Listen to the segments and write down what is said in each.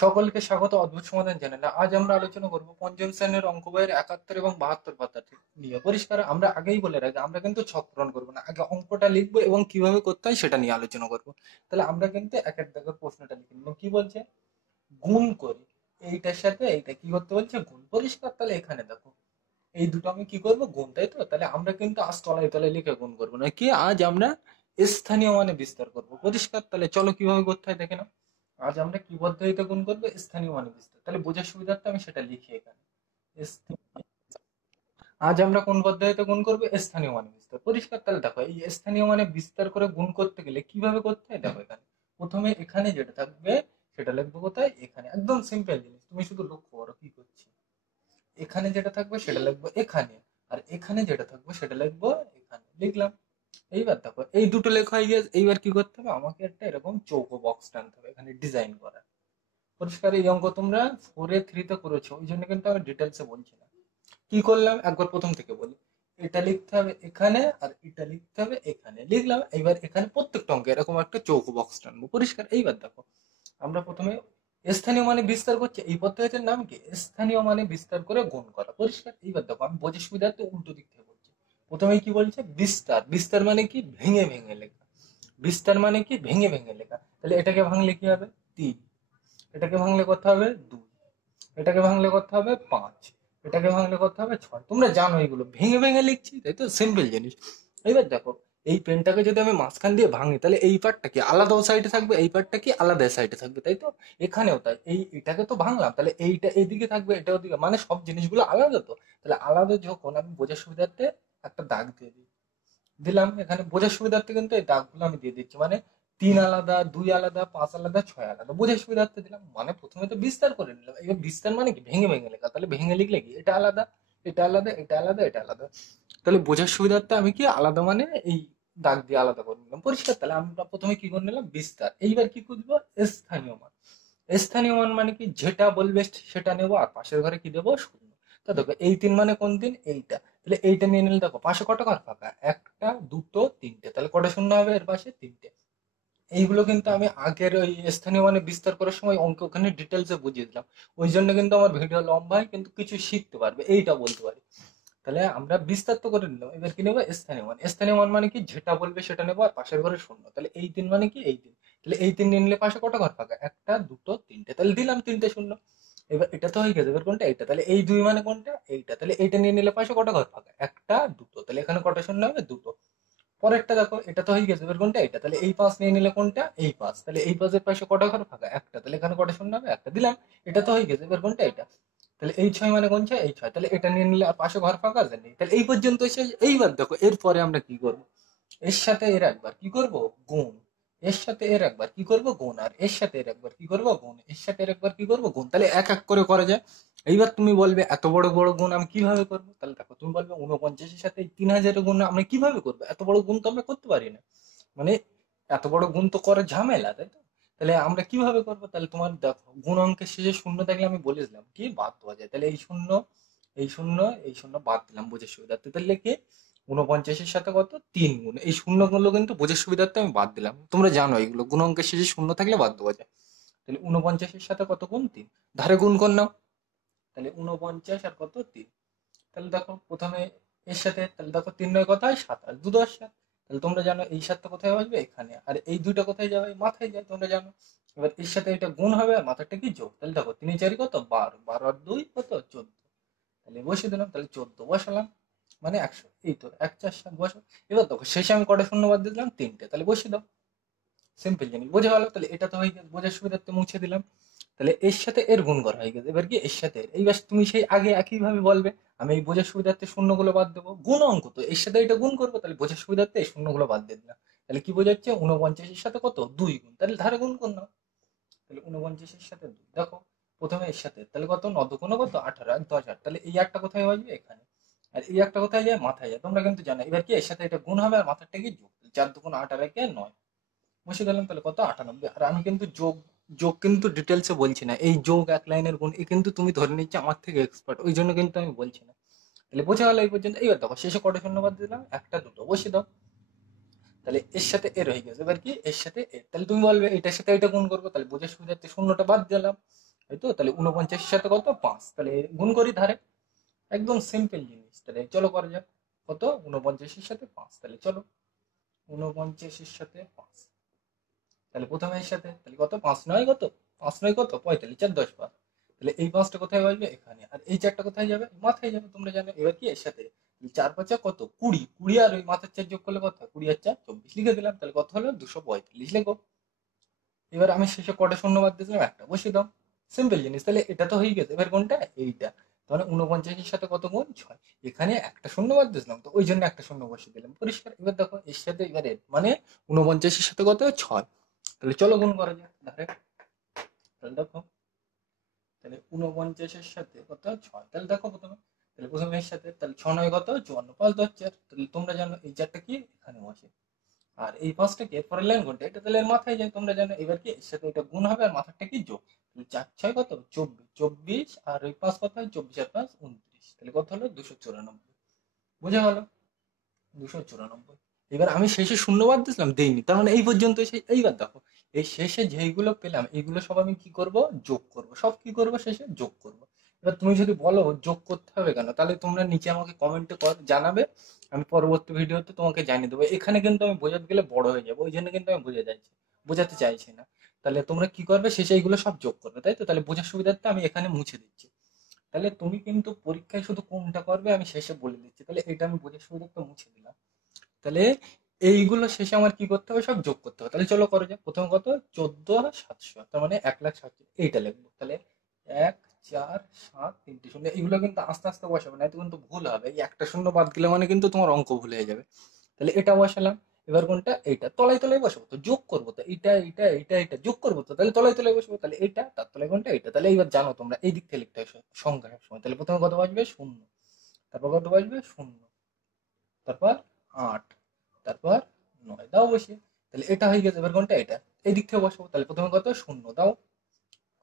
সকলকে স্বাগত অদ্ভুত সমাধান চ্যানেলে। আজ আমরা আলোচনা করব পঞ্চম শ্রেণীর অঙ্ক বইয়ের 71 এবং 72 পাতা নিয়ে। পরিষ্কার আমরা আগেই বলে রাখি, আমরা কিন্তু ছক পূরণ করবো না, আগে অঙ্কটা লিখবো এবং কিভাবে করতে হয় সেটা নিয়ে আলোচনা করবো। তাহলে আমরা কিন্তু এক এক দাগের প্রশ্নটা লিখে নিলাম। কি বলছে? গুণ করি, এইটার সাথে এইটা কি করতে বলছে? গুণ। পরিষ্কার? তাহলে এখানে দেখো, এই দুটো আমি কি করবো? গুণ, তাই তো? তাহলে আমরা কিন্তু আজ তলায় তলায় লিখে গুণ করবো না, কি আজ আমরা স্থানীয় মানে বিস্তার করবো। পরিষ্কার? তাহলে চলো কিভাবে করতে হয় দেখে নাও। আজ আমরা কি পদ্ধতিতে গুণ করবো? স্থানীয় মানে বিস্তার। তাহলে বোঝার সুবিধার্থে আমি সেটা লিখি এখানে। আজ আমরা কোন পদ্ধতিতে গুণ করবো? স্থানীয় মানে বিস্তার। পরিষ্কার? তাহলে দেখো, এই স্থানীয় মানে বিস্তার করে গুণ করতে গেলে কিভাবে করতে হয় দেখো এখানে। প্রথমে এখানে যেটা থাকবে সেটা লিখবো কোথায়? এখানে। একদম সিম্পল জিনিস, তুমি শুধু লক্ষ্য করো কি করছি। এখানে যেটা থাকবে সেটা লিখবো এখানে, আর এখানে যেটা থাকবে সেটা লিখবো এখানে। লিখলাম। এইবার দেখো, এই দুটো লেখা হয়ে গেছে। এইবার কি করতে হবে? আমাকে একটা এরকম চৌকো বক্স টানতে হবে এখানে ডিজাইন করা। পরিষ্কার? এই অঙ্ক তোমরা 4-3 তে করেছো, ওই জন্য কিন্তু আমি ডিটেলসে বলছি না। কি করলাম একবার প্রথম থেকে বলি। এটা লিখতে হবে এখানে, আর এটা লিখতে হবে এখানে। লিখলাম। এবার এখানে প্রত্যেকটা অঙ্কে এরকম একটা চৌকো বক্স টানবো। পরিষ্কার? এইবার দেখো, আমরা প্রথমে স্থানীয় মানে বিস্তার করছি। এই পদ্ধতির নাম কি? স্থানীয় মানে বিস্তার করে গুণ করা। পরিষ্কার? এইবার দেখো, আমি বোঝার সুবিধার্থে উল্টো দিক থেকে বলছি। প্রথমে কি বলছে? বিস্তার। বিস্তার মানে কি? ভেঙে ভেঙে লেখা। বিস্তার মানে কি? ভেঙে ভেঙে লেখা। তাহলে এটাকে ভাঙলে কি হবে? 3। এটাকে ভাঙলে করতে হবে 2। এটাকে ভাঙলে করতে হবে 5। এটাকে ভাঙলে করতে হবে 6। তোমরা জানো এগুলো ভেঙে ভেঙে লিখছি, তাই তো? সিম্পল জিনিস। এবার দেখো, এই পেনটাকে যদি আমি মাঝখান দিয়ে ভাঙি, তাহলে এই পার্টটা কি আলাদা সাইডে থাকবে, এই পার্টটা কি আলাদা সাইডে থাকবে, তাই তো? এখানেও তাই। এটাকে তো ভাঙলাম, তাহলে এইটা এইদিকে থাকবে, এটা ওদিকে, মানে সব জিনিসগুলো আলাদা তো। তাহলে আলাদা যখন, আমি বোঝার সুবিধার্থে একটা দাগ দিয়ে দিই। দিলাম এখানে বোঝার সুবিধার্থে, কিন্তু এই দাগগুলো আমি দিয়ে দিচ্ছি। মানে 3 আলাদা, 2 আলাদা, 5 আলাদা, 6 আলাদা, বোঝার সুবিধার্থে দিলাম। মানে প্রথমে তো বিস্তার করে নিলাম। এবার বিস্তার মানে কি? ভেঙে ভেঙে লেখা। তাহলে ভেঙে লিখলে কি? এটা আলাদা, এটা আলাদা, এটা আলাদা, এটা আলাদা। তাহলে বোঝার সুবিধার্থে আমি কি আলাদা মানে এই দাগ দিয়ে আলাদা করে নিলাম। পরিষ্কার? তাহলে আমরা প্রথমে কি করে নিলাম? বিস্তার। এইবার কি করবো? স্থানীয় মান। স্থানীয় মান মানে কি? যেটা বলবে সেটা নেবো, আর পাশের ঘরে কি দেবো? শূন্য। তা দেখো, এই 3 মানে কোন দিন? এইটা। তাহলে এইটা নিয়ে নিলে দেখো পাশে কটা ঘর ফাঁকা? একটা, দুটো, তিনটে। তাহলে কটা শূন্য হবে এর পাশে? তিনটে। এইগুলো কিন্তু আমি আগের ওই স্থানীয় মানে বিস্তার করার সময় অঙ্ক ওখানে ডিটেলসে বুঝিয়ে দিলাম। ওই জন্য কিন্তু আমার ভিডিও লম্বা হয়, কিন্তু কিছু শিখতে পারবে, এইটা বলতে পারি। তাহলে আমরা বিস্তার তো করে নিলাম। এবার কি নেবো? স্থানীয় মান। স্থানীয় মান মানে কি? যেটা বলবে সেটা নেবো, আর পাশের ঘরে শূন্য। তাহলে এই 3 মানে কি? এই 3। তাহলে এই 3 নিয়ে নিলে পাশে কটা ঘর ফাঁকা? একটা, দুটো, তিনটে। তাহলে দিলাম তিনটে শূন্য। এবার এটা তো হয়ে গেছে। এবার কোনটা? এইটা। তাহলে এই 2 মানে কোনটা? এইটা। তাহলে এইটা নিয়ে নিলে পাশে কটা ঘর ফাঁকা? একটা, দুটো। তাহলে এখানে কটা শূন্য হবে? দুটো। পরেরটা দেখো, এটা তো হয়ে গেছে। এবার কোনটা? এটা। তাহলে এই 5 নিয়ে নিলে কোনটা? এই 5। তাহলে এই 5 এর পাশে কটা ঘর ফাঁকা? একটা। তাহলে এখানে কটা শূন্য হবে? একটা। দিলাম। এটা তো হয়ে গেছে। এবার কোনটা? এটা। তাহলে এই 6 মানে কোন 6? এই 6। তাহলে এটা নিয়ে নিলে আর পাশে ঘর ফাঁকা আছে? নেই। তাহলে এই পর্যন্ত এসে, এইবার দেখো এরপরে আমরা কি করব? এর সাথে এর একবার কি করব? গুণ। এর সাথে এর একবার কি করব? গুণ। আর এর সাথে এর একবার কি করব? গুণ। এর সাথে এর একবার কি করব? গুণ। তাহলে এক এক করে করা যায়। এইবার তুমি বলবে এত বড় বড় গুণ আমি কিভাবে করবো? তাহলে দেখো, তুমি বলবে 49-এর সাথে এই 3000-এর গুণ আমরা কিভাবে করবো? এত বড় গুণ তো আমরা করতে পারি না। মানে এত বড় গুণ তো করা ঝামেলা, তাই তো? তাহলে আমরা কিভাবে করবো? তাহলে তোমার দেখো, গুণ অঙ্কের শেষে শূন্য থাকলে আমি বলে দিলাম কি বাদ দেওয়া যায়। তাহলে এই শূন্য, এই শূন্য, এই শূন্য বাদ দিলাম বোঝার সুবিধার্থে। তাহলে কি? 49-এর সাথে কত? 3 গুণ। এই শূন্য গুলো কিন্তু বোঝার সুবিধার্থে আমি বাদ দিলাম। তোমরা জানো এগুলো, গুণ অঙ্কের শেষে শূন্য থাকলে বাদ দেওয়া যায়। তাহলে 49-এর সাথে কত গুণ? 3। ধারে গুণ কর নাও। তাহলে 49 আর কত? 3। তাহলে দেখো প্রথমে এর সাথে, তাহলে দেখো 3 নয় কোথায়? 27, 2 10 7। তাহলে তোমরা জানো এই 7টা কোথায় আসবে? এখানে। আর এই দুইটা কোথায় যাবে? মাথায় যায়, তোমরা জানো। এবার এর সাথে এটা গুণ হবে, আর মাথাটা কি? যোগ। তাহলে দেখো 3 4 কত? 12, 12 আর 2 কত? 14। তাহলে বসিয়ে দিলাম। তাহলে 14 বসালাম, মানে 100। এই তো 1 4 7 বসো। এবার দেখো শেষে আমি কটা শূন্য বাদ দিয়ে দিলাম? 3টে। তাহলে বসিয়ে দাও। সিম্পল জিনিস, বোঝা গেল? তাহলে এটা তো হয়ে গেছে, বোঝার সুবিধার্থে মুছে দিলাম। তাহলে এর সাথে এর গুণ করা হয়ে গেছে। এবার কি? এর সাথে এর। এইবার তুমি সেই আগে একই ভাবে বলবে, আমি এই বোঝার সুবিধার্থে শূন্যগুলো বাদ দেবো। গুণ অঙ্ক তো, এর সাথে এটা গুণ করবো। তাহলে বোঝার সুবিধার্থে এই শূন্যগুলো বাদ দিয়ে দিলাম। তাহলে কি বোঝাচ্ছে? 49-এর সাথে কত? 2 গুণ। তাহলে ধারে গুণ কর নাও। তাহলে 49-এর সাথে 2 দেখো, প্রথমে এর সাথে তাহলে কত? 9 দুগুণ কত? 18, 1 10 8। তাহলে এই একটা কোথায় আসবে? এখানে। আর এই একটা কোথায় যায়? মাথায় যায়, তোমরা কিন্তু জানো। এবার কি? এর সাথে এটা গুণ হবে, আর মাথারটা কি? যোগ। 4 দুগুণ 8 আর 1 9। বসে গেলাম। তাহলে কত? 98। আর আমি কিন্তু যোগ, যোগ কিন্তু ডিটেলসে বলছি না। এই যোগ এক লাইনের গুণ এ কিন্তু তুমি ধরে নিচ্ছ আমার থেকে এক্সপার্ট, ওই জন্য কিন্তু আমি বলছি না। তাহলে বোঝা গেল এই পর্যন্ত। এইবার দেখো শেষে কটা শূন্য বাদ দিলাম? একটা, দুটো। বসে দাও। তাহলে এর সাথে এর হয়ে গেছে। এবার কি? এর সাথে এর। তাহলে তুমি বলবে এটার সাথে এটা গুণ করবো। তাহলে বোঝার সুবিধার্থে শূন্যটা বাদ দিলাম। তাই তো? তাহলে 49 সাথে কত 5, তাহলে গুণ করি ধারে, একদম সিম্পল জিনিস। তাহলে চলো করা যাক। কত 49 সাথে 5, তাহলে চলো 49 সাথে 5, তাহলে প্রথমে এর সাথে তাহলে কত 5 নয় কত, 5 নয় কত 45, 4 10 5, তাহলে এই 5টা কোথায় বসবে এখানে, আর এই 4টা কোথায় যাবে মাথায় যাবে, তোমরা জানো। এবার কি এর সাথে 4 5 কত 20, 20 আর ওই মাথার 4 যোগ করলে কত হয়, 20 আর 4 24 লিখে দিলাম, তাহলে কত হলো 245 লেখো। এবার আমি শেষে কটা শূন্য বাদ দিয়েছিলাম, একটা বসিয়ে দাও, সিম্পল জিনিস। তাহলে এটা তো হয়ে গেছে। এবার কোনটা এইটা, তাহলে 49-এর সাথে কত গুণ 6, এখানে একটা শূন্য বাদ দিয়েছিলাম তো ওই জন্য একটা শূন্য বসিয়ে দিলাম, পরিষ্কার। এবার দেখো এর সাথে এবার মানে 49-এর সাথে কত 6, তাহলে চলো গুণ করা যাক ধারে। তাহলে দেখো, তাহলে 49-এর সাথে কত 6, তাহলে দেখো প্রথমে, তাহলে প্রথমে এর সাথে তাহলে 6 নয় কত 54, 5 10 4, তাহলে তোমরা জানো এই 4টা কি এখানে বসে, আর এই 5টা কি এরপরে লাইন কোনটা, এটা তাহলে এর মাথায় যায়, তোমরা জানো। এবার কি এর সাথে এটা গুণ হবে আর মাথাটা কি যোগ, তাহলে 4 6 কত 24, 24 আর ওই 5 কত হয় 24 আর 5 29, তাহলে কত হলো 294, বুঝা গেল 294। এবার আমি শেষে শূন্য বাদ দিয়েছিলাম দেইনি, তার মানে এই পর্যন্ত সেই। এইবার দেখো এই শেষে যেইগুলো পেলাম এইগুলো সব আমি কি করব, যোগ করব, সব কি করব শেষে যোগ করব। এবার তুমি যদি বলো যোগ করতে হবে কেন, তাহলে তোমরা নিচে আমাকে কমেন্টে জানাবে, আমি পরবর্তী ভিডিওতে তোমাকে জানিয়ে দেবো। এখানে কিন্তু আমি বোঝাতে গেলে বড় হয়ে যাবো, ওই জন্য কিন্তু আমি বোঝাতে চাইছি না। তাহলে তোমরা কি করবে শেষে এইগুলো সব যোগ করবে, তাই তো? তাহলে বোঝার সুবিধার্থে আমি এখানে মুছে দিচ্ছি। তাহলে তুমি কিন্তু পরীক্ষায় শুধু কোনটা করবে আমি শেষে বলে দিচ্ছি, তাহলে এটা আমি বোঝার সুবিধার্থে মুছে দিলাম। তাহলে এইগুলো শেষে আমার কি করতে হবে, সব যোগ করতে হবে। তাহলে চলো করো যাক। প্রথমে কত 14,700, তার মানে 1,07,000, এইটা লিখবো। তাহলে 1 4 7 3টে শূন্য, এগুলো কিন্তু আস্তে আস্তে বসাবে না, এত কিন্তু ভুল হবে। এই একটা শূন্য বাদ গেলে মানে কিন্তু তোমার অঙ্ক ভুল হয়ে যাবে। তাহলে এটা বসালাম। এবার কোনটা এইটা তলায় তলায় বসাবো, তো যোগ করবো, তো এটা এটা এটা এটা যোগ করবো, তো তাহলে তলায় তলায় বসবো, তাহলে এটা তার তলায় কোনটা এটা। তাহলে এইবার জানো তোমরা এই দিক থেকে লিখতে হয় সংখ্যা সবসময়। তাহলে প্রথমে কত বসবে শূন্য, তারপর কত বসবে শূন্য, তারপর 8, তারপর 9 দাও বসিয়ে। তাহলে এটা হয়ে গেছে। এবার কোনটা এটা, এই দিক থেকে বসাবো। তাহলে প্রথমে কত শূন্য দাও,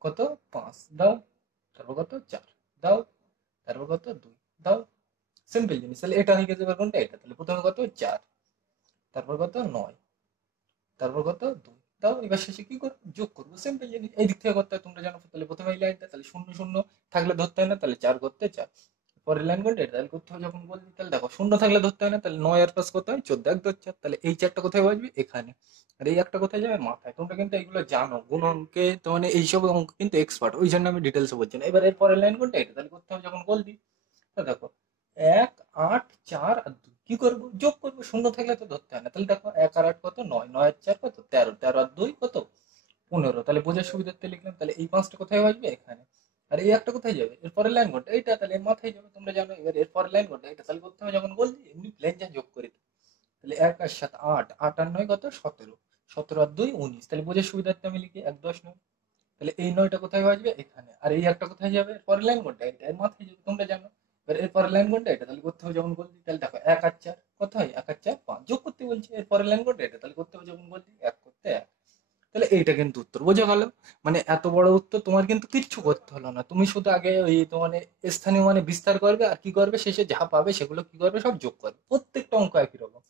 কত 5 দাও, তারপর কত 4 দাও, তারপর কত 2 দাও, সিম্পল জিনিস। তাহলে এটা হয়ে গেছে। এবার কোনটা এটা, তাহলে প্রথমে কত 4, তারপর কত 9, তারপর কত 2 দাও। এবার শেষে কি করবো, যোগ করবো, সিম্পল জিনিস। এই দিক থেকে করতে হয়, তোমরা জানো। তাহলে প্রথমে এই লাইনটা, তাহলে শূন্য শূন্য থাকলে ধরতে হয় না, তাহলে 4 করতে 4, পরের লাইন কোনটা এটা, তাহলে করতে হবে যখন বলবি। তাহলে দেখো শূন্য থাকলে ধরতে হয় না, তাহলে 9 আর 5 কত হয় 14, 1 2 4, তাহলে এই 4টা কোথায় বসবে এখানে, আর এই একটা কোথায় যাবে মাথায়। তোমরা কিন্তু এইগুলো জানো, গুণ অঙ্কে তো মানে এইসব অঙ্ক কিন্তু এক্সপার্ট, ওই জন্য আমি ডিটেলসে বলছি না। এবার এর পরের লাইন কোনটা এটা, তাহলে করতে হবে যখন বলবি। তো দেখো 1 8 4 আর 2 কি করবো, যোগ করবো, শূন্য থাকলে তো ধরতে হয় না। তাহলে দেখো 1 আর 8 কত 9, 9 আর 4 কত 13, 13 আর 2 কত 15, তাহলে বোঝার সুবিধার্থে লিখলাম। তাহলে এই 5টা কোথায় বসবে এখানে, আর এই একটা কোথায় যাবে এর পরের লাইন কোনটা এইটা, তাহলে এর মাথায় যাবে, তোমরা জানো। এবার এর পরের লাইন কোনটা এটা, তাহলে করতে হবে যখন বলছি এমনি প্লেন যা যোগ করে দিই। তাহলে 1 আর 7 8, 8 আর 9 কত 17, 17 আর 2 19, তাহলে বোঝার সুবিধার্থে আমি লিখি 1 10 9। তাহলে এই 9টা কোথায় বসবে এখানে, আর এই একটা কোথায় যাবে এর পরের লাইন কোনটা এটা, এর মাথায় যাবে, তোমরা জানো। এবার এর পরের লাইন কোনটা এটা, তাহলে করতে হবে যখন বলছি। তাহলে দেখো 1 আর 4 কত হয় 1 আর 4 5, যোগ করতে বলছি। এর পরের লাইন কোনটা এটা, তাহলে করতে হবে যখন বলছি 1 করতে 1। তাহলে এইটা কিন্তু উত্তর, বোঝা গেল। মানে এত বড় উত্তর, তোমার কিন্তু কিচ্ছু করতে হলো না। তুমি শুধু আগে ওই তোমার স্থানীয় মানে বিস্তার করবে, আর কি করবে শেষে যা পাবে সেগুলো কি করবে সব যোগ করবে। প্রত্যেকটা অঙ্ক একই রকম।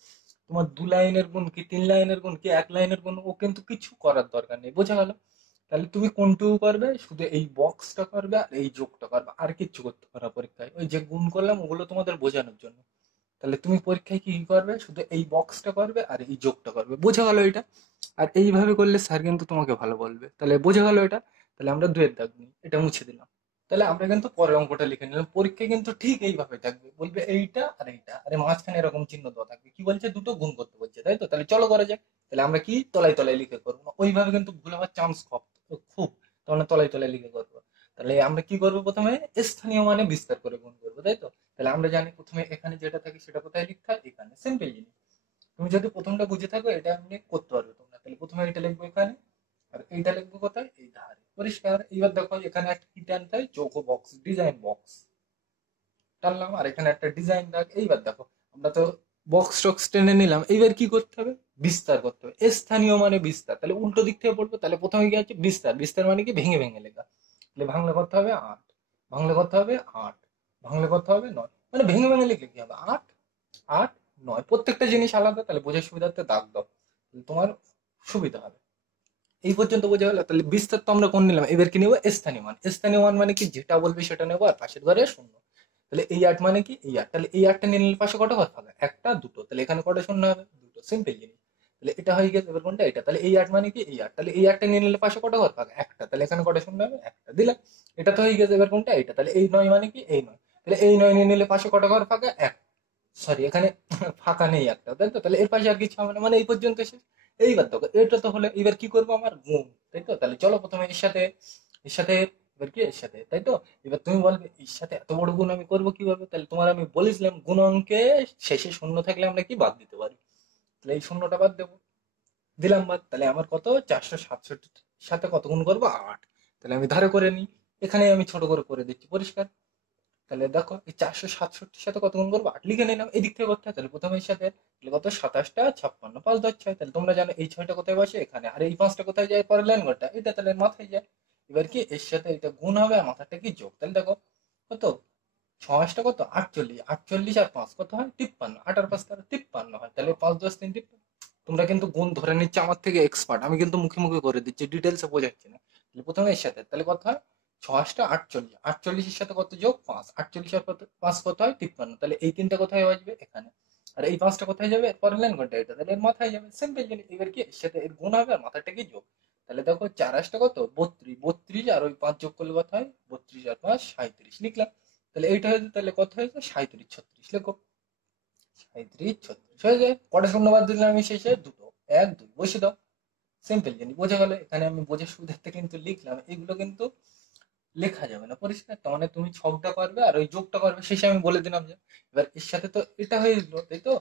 তোমার 2 লাইনের গুণ কি 3 লাইনের গুণ কি 1 লাইনের গুণ, ও কিন্তু কিছু করার দরকার নেই, বোঝা গেল। তাহলে তুমি কোনটুকু করবে, শুধু এই বক্সটা করবে আর এই যোগটা করবে, আর কিচ্ছু করতে পারো পরীক্ষায়। ওই যে গুণ করলাম ওগুলো তোমাদের বোঝানোর জন্য। তাহলে তুমি পরীক্ষায় কি কি করবে, শুধু এই বক্সটা করবে আর এই যোগটা করবে, বোঝা গেল এটা। আর এইভাবে করলে স্যার কিন্তু তোমাকে ভালো বলবে। তাহলে বোঝা গেল এটা। তাহলে আমরা 2-এর দাগ নিই, এটা মুছে দিলাম। তাহলে আমরা কিন্তু পরের অঙ্কটা লিখে নিলাম। পরীক্ষা কিন্তু ঠিক এইভাবে থাকবে, বলবে এইটা আর এইটা, আরে মাঝখানে এরকম চিহ্ন দেওয়া থাকবে, কি বলছে দুটো গুণ করতে বলছে, তাই তো? তাহলে চলো করা যাক। তাহলে আমরা কি তলায় তলায় লিখে করবো না, ওইভাবে কিন্তু ভুল হওয়ার চান্স খুব, তাহলে তলায় তলায় লিখে করবো। তাহলে আমরা কি করবো, প্রথমে স্থানীয় মানে বিস্তার করে গুণ করবো, তাই তো? তাহলে আমরা জানি প্রথমে এখানে যেটা থাকে সেটা কোথায় লিখতে হয়, এখানে, সিম্পল জিনিস। তুমি যদি প্রথমটা বুঝে থাকো এটা এমনি করতে পারবে তোমরা। তাহলে প্রথমে এটা লিখবো এখানে, আর এইটা লিখবো কোথায়, এই ধারে, পরিষ্কার। এইবার দেখো এখানে একটা কি টানতে হয়, চৌকো বক্স, ডিজাইন বক্স টানলাম, আর এখানে একটা ডিজাইন দাগ। এইবার দেখো আমরা তো বক্স টক্স টেনে নিলাম, এইবার কি করতে হবে, বিস্তার করতে হবে। স্থানীয় মানে বিস্তার, তাহলে উল্টো দিক থেকে পড়বো। তাহলে প্রথমে কি আছে বিস্তার, বিস্তার মানে কি ভেঙে ভেঙে লেখা। তাহলে ভাঙলে করতে হবে 8, ভাঙলে করতে হবে 8, ভাঙলে করতে হবে 9, মানে ভেঙে ভেঙে লিখলে কি হবে 8 8 9, প্রত্যেকটা জিনিস আলাদা। তাহলে বোঝার সুবিধার্থে দাগ দাও, তাহলে তোমার সুবিধা হবে। এই পর্যন্ত বোঝা গেল। তাহলে বিস্তার তো আমরা কোন নিলাম, এবার কি নেবো স্থানীয় মান। স্থানীয় মান মানে কি, যেটা বলবে সেটা নেবো আর পাশের ঘরে শূন্য। তাহলে এই 8 মানে কি এই 8, তাহলে এই 8টা নিয়ে নিলে পাশে কটা ঘর ফাঁকা, একটা দুটো, তাহলে এখানে কটা শূন্য হবে, দুটো, সিম্পল জিনিস। তাহলে এটা হয়ে গেছে। এবার কোনটা এটা, তাহলে এই 8 মানে কি এই 8, তাহলে এই 8টা নিয়ে নিলে পাশে কটা ঘর ফাঁকা, একটা, তাহলে এখানে কটা শূন্য হবে, একটা, দিলাম। এটা তো হয়ে গেছে। এবার কোনটা এটা, তাহলে এই 9 মানে কি এই 9, তাহলে এই 9 নিয়ে নিলে পাশে কটা ঘর ফাঁকা, এক, সরি এখানে ফাঁকা নেই একটা, তাই তো, তাহলে এর পাশে আর কিছু হবে না, মানে এই পর্যন্ত শেষ। এইবার দেখো এটা তো হলো, এবার কি করবো আমার গুণ, তাই তো। তাহলে চলো প্রথমে এর সাথে এবার কি এর সাথে, তাই তো। এবার তুমি বলবে এর সাথে এত বড় গুণ আমি করবো কিভাবে, তাহলে তোমার আমি বলেছিলাম গুণ অঙ্কে শেষে শূন্য থাকলে আমরা কি বাদ দিতে পারি। তাহলে এই শূন্যটা বাদ দেবো, দিলাম বাদ। তাহলে আমার কত 467 সাথে কত গুণ করবো, 8। তাহলে আমি ধারে করে নিই, এখানে আমি ছোট করে করে দিচ্ছি পরিষ্কার। তাহলে দেখো এই 467 সাথে কত গুণ করবো, 8 লিখে নিলাম, এদিক থেকে করতে হয়। তাহলে প্রথমে এর সাথে, তাহলে কত 27টা 56, 5 10 6। তাহলে তোমরা জানো এই 6টা কোথায় বসে, এখানে, আর এই 5টা কোথায় যায়, পরের লাইন ঘরটা এটা, তাহলে মাথায় যায়। এবার কি এর সাথে এটা গুণ হবে আর মাথাটা কি যোগ। তাহলে দেখো কত, 6টা কত 48, 48 আর 5 কত হয় 53, 8 আর 5 তারা 53 হয়। তাহলে 5 10 3 53। তোমরা কিন্তু গুণ ধরে নিচ্ছে আমার থেকে এক্সপার্ট, আমি কিন্তু মুখে মুখে করে দিচ্ছি, ডিটেলসে বোঝাচ্ছি না। তাহলে প্রথমে এর সাথে, তাহলে কত হয় 6টা 48, 48 এর সাথে কত যোগ 5, 48 আর 5 কত হয় 53। তাহলে এই তিনটা কোথায় আসবে এখানে, আর এই 5টা কোথায় যাবে, পরের লাইন ঘন্টা এটা, তাহলে এর মাথায় যাবে, সিম্পল জিনিস। এবার কি এর সাথে এর গুণ হবে আর মাথাটা কি যোগ। তাহলে দেখো 4 8টা কত 32, 32 আর ওই 5 যোগ করলে কত হয় 32 আর 5 37 লিখলাম। তাহলে এইটা হয়েছে, তাহলে কত হয়েছে 37 36 লেখো, 37 36 হয়ে যায়। কটা শূন্য বাদ দিলাম আমি শেষে, দুটো, 1 2 বসে দাও, সিম্পল জিনিস বোঝা গেল। এখানে আমি বোঝার সুবিধার্থে কিন্তু লিখলাম, এগুলো কিন্তু লেখা যাবে না পরিষ্কার, তার মানে তুমি ছকটা করবে আর ওই যোগটা করবে, শেষে আমি বলে দিলাম যে এবার এর সাথে তো এটা হয়ে গেলো, তাই তো,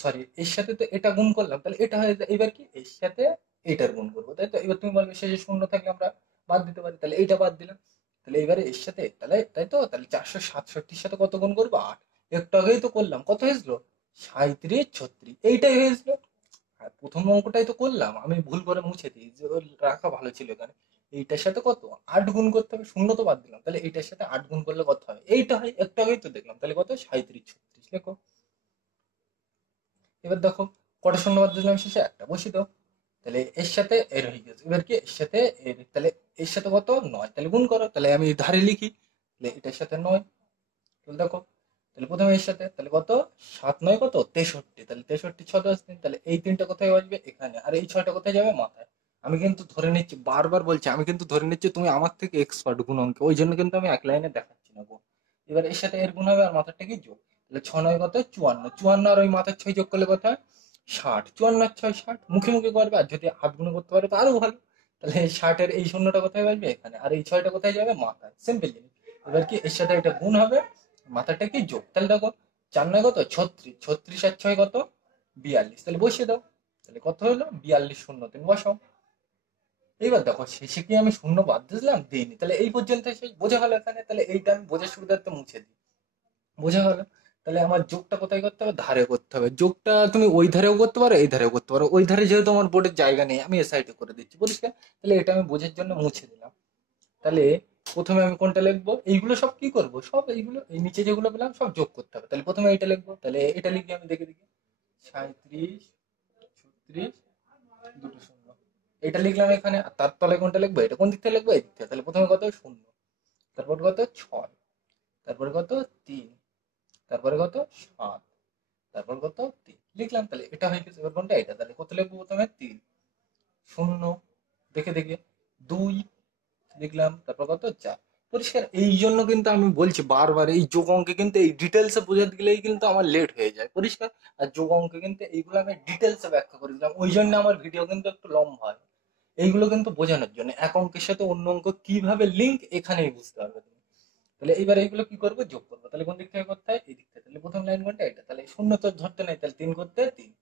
সরি এর সাথে তো এটা গুণ করলাম, তাহলে এটা হয়ে যায়। এবার কি এর সাথে এটার গুণ করবো, তাই তো। এবার তুমি বলবে শেষে শূন্য থাকলে আমরা বাদ দিতে পারি, তাহলে এইটা বাদ দিলাম। তাহলে এবারে এর সাথে, তাহলে তাই তো, তাহলে 467 সাথে কত গুণ করবো, 8। একটু আগেই তো করলাম, কত হয়েছিল 37 36, এইটাই হয়েছিল। আর প্রথম অঙ্কটাই তো করলাম, আমি ভুল করে মুছে দিই, যে ওর রাখা ভালো ছিল এখানে। এইটার সাথে কত 8 গুণ করতে হবে, শূন্য তো বাদ দিলাম, তাহলে এইটার সাথে 8 গুণ করলে কত হয়, এইটা হয়, একটু আগেই তো দেখলাম। তাহলে কত 37 36 লেখো। এবার দেখো কটা শূন্য বাদ দিলাম শেষে, একটা, বসে দাও। তাহলে এর সাথে এর হয়ে গেছে। এবার কি এর সাথে এর, তাহলে এর সাথে কত 9, তাহলে গুণ করো, তাহলে আমি ধারে লিখি, তাহলে এটার সাথে 9। তাহলে দেখো, তাহলে প্রথমে এর সাথে, তাহলে কত 7 9 কত 63, তাহলে 63 6 10 3, তাহলে এই তিনটা কোথায় আসবে এখানে, আর এই 6টা কোথায় যাবে মাথায়। আমি কিন্তু ধরে নিচ্ছি, বারবার বলছি, আমি কিন্তু ধরে নিচ্ছি তুমি আমার থেকে এক্সপার্ট গুণ অঙ্কে, ওই জন্য কিন্তু আমি এক লাইনে দেখাচ্ছি না গুণ। এবার এর সাথে এর গুণ হবে আর মাথারটা কি যোগ। তাহলে 6 9 কত 54, 54 আর ওই মাথার 6 যোগ করলে কত হয় 60, 54 আর 6 60, মুখে মুখে করবে, আর যদি হাত গুণ করতে পারে তো আরো ভালো। তাহলে 60 এর এই শূন্যটা কোথায় আসবে এখানে, আর এই 6টা কোথায় যাবে মাথায়, সিম্পল জিনিস। এবার কি এর সাথে এটা গুণ হবে, মাথাটা কি যোগ। তাহলে দেখো 4 9 কত 36, 36 আর 6 কত 42, তাহলে বসিয়ে দাও। তাহলে কত হলো 42 শূন্য 3 বসাও। এইবার দেখো শেষে কি আমি শূন্য বাদ দিলাম, দিইনি, তাহলে এই পর্যন্ত শেষ, বোঝা গেল এখানে। তাহলে এইটা আমি বোঝার সুবিধার্থে মুছে দিই, বোঝা গেল। তাহলে আমার যোগটা কোথায় করতে হবে, ধারে করতে হবে। যোগটা তুমি ওই ধারেও করতে পারো, এই ধারেও করতে পারো, ওই ধারে যেহেতু আমার বোর্ডের জায়গা নেই আমি এ সাইডে করে দিচ্ছি পরিষ্কার। তাহলে এটা আমি বোঝার জন্য মুছে দিলাম। তাহলে প্রথমে আমি কোনটা লিখবো, এইগুলো সব কি করব, সব এইগুলো এই নিচে যেগুলো পেলাম সব যোগ করতে হবে। তাহলে প্রথমে এটা লিখবো, তাহলে এটা লিখে আমি দেখে দেখি 37 36 দুটো শূন্য, এটা লিখলাম এখানে। আর তার তলায় কোনটা লিখবো, এটা কোন দিক থেকে লিখবো, এই দিক থেকে। তাহলে প্রথমে কত শূন্য, তারপর কত 6, তারপরে কত 3, তারপরে কত 7, তারপর কত 3 লিখলাম। তাহলে এটা হয়ে গেছে। এবার কোনটা এটা, তাহলে কত লিখবো প্রথমে 3 শূন্য, দেখে দেখে 2 লিখলাম, তারপর কত 4, পরিষ্কার। এই জন্য কিন্তু আমি বলছি বারবার, এই যোগ অঙ্কে কিন্তু এই ডিটেলসে বোঝাতে গেলেই কিন্তু আমার লেট হয়ে যায় পরিষ্কার। আর যোগ অঙ্কে কিন্তু এইগুলো আমি ডিটেলসে ব্যাখ্যা করে দিলাম, ওই জন্য আমার ভিডিও কিন্তু একটু লম্বা হয়। এইগুলো কিন্তু বোঝানোর জন্য, এক অঙ্কের সাথে অন্য অঙ্ক কিভাবে লিঙ্ক এখানেই বুঝতে পারবে তুমি। তাহলে এইবার এইগুলো কি করবো, যোগ করবো। তাহলে কোন দিক থেকে করতে হয়, এই দিক থেকে। তাহলে প্রথম লাইন কোনটা এটা, তাহলে শূন্য তো ধরতে নেই, তাহলে 3 করতে 3।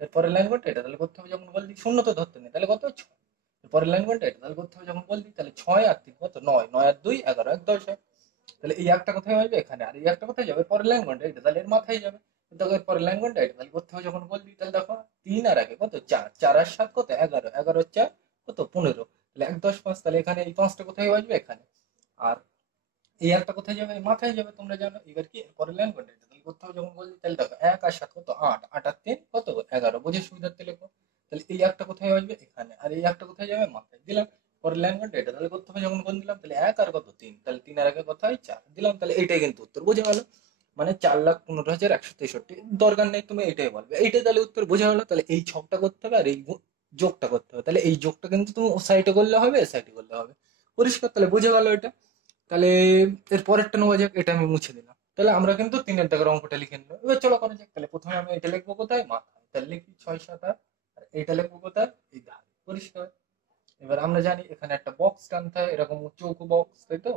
এরপরের লাইন কোনটা এটা, তাহলে করতে হবে যখন বল দিই, শূন্য তো ধরতে নেই, তাহলে কত 6। পরের লাইন কোনটা এটা, তাহলে করতে হবে যখন বল দিই, তাহলে 6 আর 3 কত 9, 9 আর 2 11, 1 10 হয়। তাহলে এই একটা কোথায় আসবে এখানে, আর এই একটা কোথায় যাবে পরের লাইন কোনটা এটা, তাহলে এর মাথায় যাবে। দেখো এর পরের লাইন কোনটা এটা, তাহলে করতে হবে যখন বল দিই, তাহলে দেখো 3 আর আগে কত 4, 4 আর 7 কত 11, 11 4 কত 15, তাহলে 1 10 5। তাহলে এখানে এই পাঁচটা কোথায় আসবে এখানে, আর এই একটা কোথায় যাবে মাথায় যাবে, তোমরা জানো। এবার কি পরের লাইন কোনটা এটা, তাহলে করতে হবে যখন বল দিই, তাহলে দেখো 1 আর 7 কত 8, 8 আর 3 কত 11, বুঝে সুবিধার্থে লিখো। তাহলে এই একটা কোথায় আসবে এখানে, আর এই একটা কোথায় যাবে মাথায় দিলাম। পরে লাইন কোনটা এটা, তাহলে করতে হবে যখন কোন দিলাম, তাহলে এক আর কত তিন, তাহলে তিন আর একে কোথায় চার দিলাম, তাহলে এইটাই কিন্তু উত্তর, বোঝা গেল। মানে 4,15,163। দরকার নেই, তুমি এইটাই বলবে, এইটাই তাহলে উত্তর, বোঝা গেল। তাহলে এই ছকটা করতে হবে আর এই যোগটা করতে হবে, তাহলে এই যোগটা কিন্তু তুমি ও সাইডে করলে হবে, এ সাইডে করলে হবে। পরিষ্কার, তাহলে বোঝা গেল এটা। তাহলে এর পরেরটা নেওয়া যাক, এটা আমি মুছে দিলাম। তাহলে আমরা কিন্তু তিনের দাগের অঙ্কটা লিখে নিলাম, এবার চলো করা যাক। তাহলে প্রথমে আমি এটা লিখবো কোথায়, মাথায়, তাহলে লিখি 6, 7, 8। আর এইটা লিখবো কোথায়, এই ধারে। পরিষ্কার। এবার আমরা জানি এখানে একটা বক্স টানতে হয়, এরকম চৌকো বক্স, তাই তো,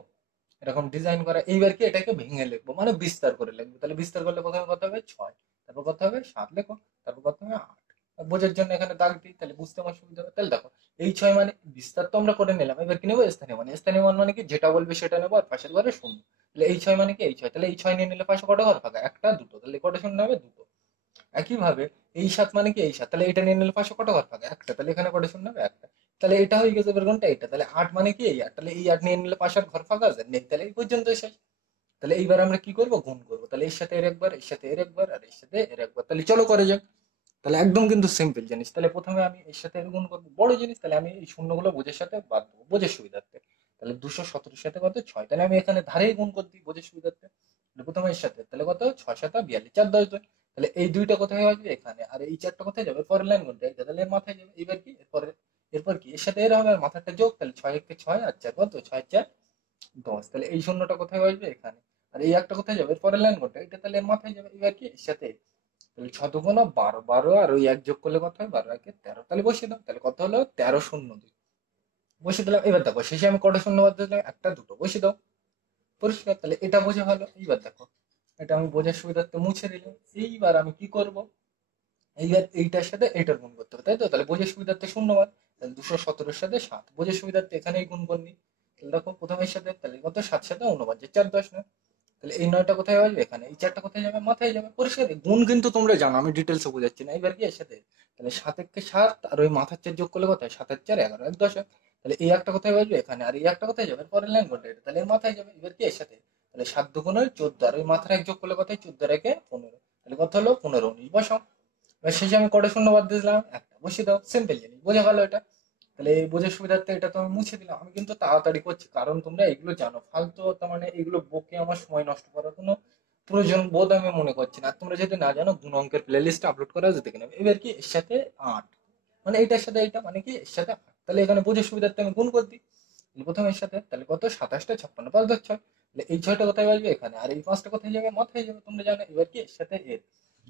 এরকম ডিজাইন করা। এইবার কি এটাকে ভেঙে লিখবো, মানে বিস্তার করে লিখবো। তাহলে বিস্তার করলে প্রথমে কত হবে 6, তারপর কত হবে 7 লেখো, তারপর কত হবে 8। বোঝার জন্য এখানে দাগ দিই, তাহলে বুঝতে আমার সুবিধা হবে। তাহলে দেখো, এই 6 মানে বিস্তার তো আমরা করে নিলাম, এবার কি নেবো, স্থানীয় মানে। স্থানীয় মান মানে কি, যেটা বলবে সেটা নেবো, আর পাশের ঘরে শূন্য। তাহলে এই 6 মানে কি, এই 6, তাহলে এই 6 নিয়ে নিলে পাশে কটা ঘর ফাঁকা, একটা দুটো, তাহলে কটা শূন্য হবে, দুটো। একইভাবে এই 7 মানে কি, এই 7, তাহলে এটা নিয়ে নিলে পাশে কটা ঘর ফাঁকা, একটা, তাহলে এখানে কটা শূন্য হবে, একটা। তাহলে এটা হয়ে গেছে এবার কোনটা, এটা। তাহলে 8 মানে কি, এই 8, তাহলে এই 8 নিয়ে নিলে পাশের ঘর ফাঁকা আছে নেই, তাহলে এই পর্যন্ত শেষ। তাহলে এইবার আমরা কি করব, গুণ করবো। তাহলে এর সাথে এর একবার, এর সাথে এর একবার, আর এর সাথে এর একবার। তাহলে চলো করে যাক। তাহলে একদম কিন্তু সিম্পল জিনিস। তাহলে প্রথমে আমি এর সাথে এর গুণ করবো, বড় জিনিস। তাহলে আমি এই শূন্যগুলো বোঝের সাথে বাদ দেবো, বোঝের সুবিধার্থে। তাহলে 217 সাথে কত 6, তাহলে আমি এখানে ধারেই গুণ করে দিই বোঝের সুবিধার্থে। তাহলে প্রথমে এর সাথে, তাহলে কত 6, 7, 42, 4, 10, 2। তাহলে এই দুইটা কোথায় আসবে এখানে, আর এই চারটা কোথায় যাবে, পরের লাইন কোনটা, এটা, তাহলে এর মাথায় যাবে। এবার কি, এরপরে এরপর কি, এর সাথে এর হবে, আর মাথাটা যোগ। তাহলে 6 × 1 = 6, আর 4 কত, 6, 4, 10। তাহলে এই শূন্যটা কোথায় আসবে এখানে, আর এই একটা কোথায় যাবে, পরের লাইন কোনটা, এটা, তাহলে এর মাথায় যাবে। এবার কি, এর সাথে, তাহলে 6 × 2 = 12, 12 আর ওই এক যোগ করলে কত হয়, 12 × 1 = 13। তাহলে বসিয়ে দাও, তাহলে কত হলো, 1302 বসিয়ে দিলাম। এবার দেখো শেষে আমি কটা শূন্য বাদ দিলাম, একটা দুটো, বসিয়ে দাও। পরিষ্কার, তাহলে এটা বোঝা হলো। এইবার দেখো, এটা আমি বোঝার সুবিধার্থে মুছে দিলাম। এইবার আমি কি করব, এইবার এইটার সাথে এইটার গুণ করতে হবে, তাই তো। তাহলে বোঝার সুবিধার্থে শূন্যবাদ, তাহলে 217-এর সাথে 7, বোঝার সুবিধার্থে এখানেই গুণ করনি। তাহলে দেখো প্রথমের সাথে, তাহলে কত, 7, 7, 49, 4, 10, 9। তাহলে এই 9টা কোথায় আসবে এখানে, এই 4টা কোথায় যাবে, মাথায় যাবে। পরিষ্কার, গুণ কিন্তু তোমরা জানো, আমি ডিটেলসে বোঝাচ্ছি না। এবার কি এর সাথে, তাহলে 7 × 7 আর ওই মাথার 4 যোগ করলে কত হয়, 7 × 4 = 11, 1, 10। তাহলে এই একটা কোথায় আসবে এখানে, আর এই একটা কোথায় যাবে, পরের লাইন কোনটা, এটা, তাহলে এর মাথায় যাবে। এবার কি এর সাথে, তাহলে 7 × 2 = 14, আর ওই মাথার এক যোগ করলে কত হয়, 14 × 1 = 15। তাহলে কত হলো, 15, 19, বসাও। এবার শেষে আমি কটা শূন্য বাদ দিলাম, একটা, বসিয়ে দাও। সিম্পল জিনিস, বোঝা গেল এটা। তাহলে এই বোঝার সুবিধার্থে এটা তো আমি মুছে দিলাম। আমি কিন্তু তাড়াতাড়ি করছি, কারণ তোমরা এগুলো জানো, ফালতু তার মানে এগুলো বকে আমার সময় নষ্ট করার কোনো প্রয়োজন বোধ আমি মনে করছি না। আর তোমরা যদি না জানো, গুণ অঙ্কের প্লে লিস্ট আপলোড করা আছে, দেখে নেবে। এবার কি এর সাথে 8, মানে এইটার সাথে এইটা, মানে কি এর সাথে 8। তাহলে এখানে বোঝার সুবিধার্থে আমি গুণ করে দিই। তাহলে প্রথমে এর সাথে, তাহলে কত, 27টা 56, 5, 10, 6। তাহলে এই 6টা কোথায় আসবে এখানে, আর এই 5টা কোথায় যাবে, মাথায় যাবে, তোমরা জানো। এবার কি এর সাথে এর,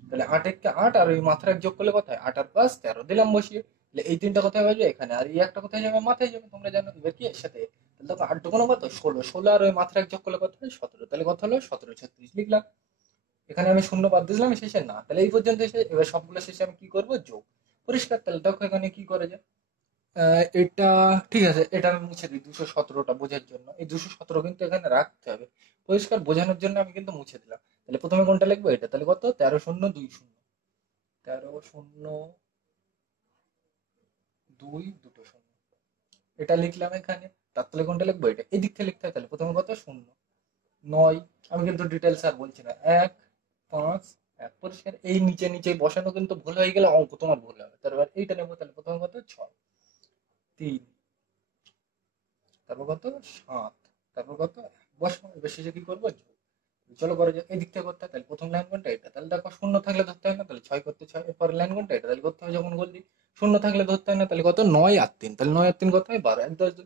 তাহলে 8 × 1 = 8, আর ওই মাথার এক যোগ করলে কত হয়, 8 আর 5 = 13, দিলাম বসিয়ে। তাহলে এই তিনটা কোথায় বাজবে এখানে, আর এই একটা কোথায় যাবে, মাথায় যাবে, তোমরা জানো। এবার কি এর সাথে, তাহলে দেখো 8 দুগুণ কত, 16, 16 আর ওই মাথার এক যোগ করলে কত হয়, 17। তাহলে কত হলো, 17, 36 লিখলাম। এখানে আমি শূন্য বাদ দিলাম শেষে না, তাহলে এই পর্যন্ত এসে এবার সবগুলো শেষে আমি কি করব, যোগ। পরিষ্কার, তাহলে দেখো এখানে কি করে যায়। এটা ঠিক আছে, এটা আমি মুছে দিই 217টা বোঝার জন্য। এই 217 কিন্তু এখানে রাখতে হবে, পরিষ্কার বোঝানোর জন্য আমি কিন্তু মুছে দিলাম। তাহলে প্রথমে কোনটা লিখবো, এটা, তাহলে কত, 13,020, 13,020, দুটো শূন্য, এটা লিখলাম এখানে। তার তলে কোনটা লিখবো, এটা এই দিক থেকে লিখতে হয়। তাহলে প্রথমে কত, 0, 9, আমি কিন্তু ডিটেলস আর বলছি না, 1, 5, 1, পরিষ্কার। এই নিচে নিচে বসানো কিন্তু ভুল হয়ে গেলে অঙ্ক তোমার ভুল হবে। তারপর এইটা নেবো, তাহলে প্রথমে কত, 6, 3, তারপর কত, 7, তারপর কত, বসাবো। এবার শেষে কি করবো, যোগ। চলো করে যাক, এই দিক থেকে করতে হয়। তাহলে প্রথম লাইন কোনটা, এটা, তাহলে দেখো শূন্য থাকলে ধরতে হয় না, তাহলে 6 করতে 6। এরপরে লাইন কোনটা, এটা, তাহলে করতে হবে যখন বললি। শূন্য থাকলে ধরতে হয় না, তাহলে কত, 9 আর 3, তাহলে 9 আর 3 কত হয়, 12, 1, 10, 2।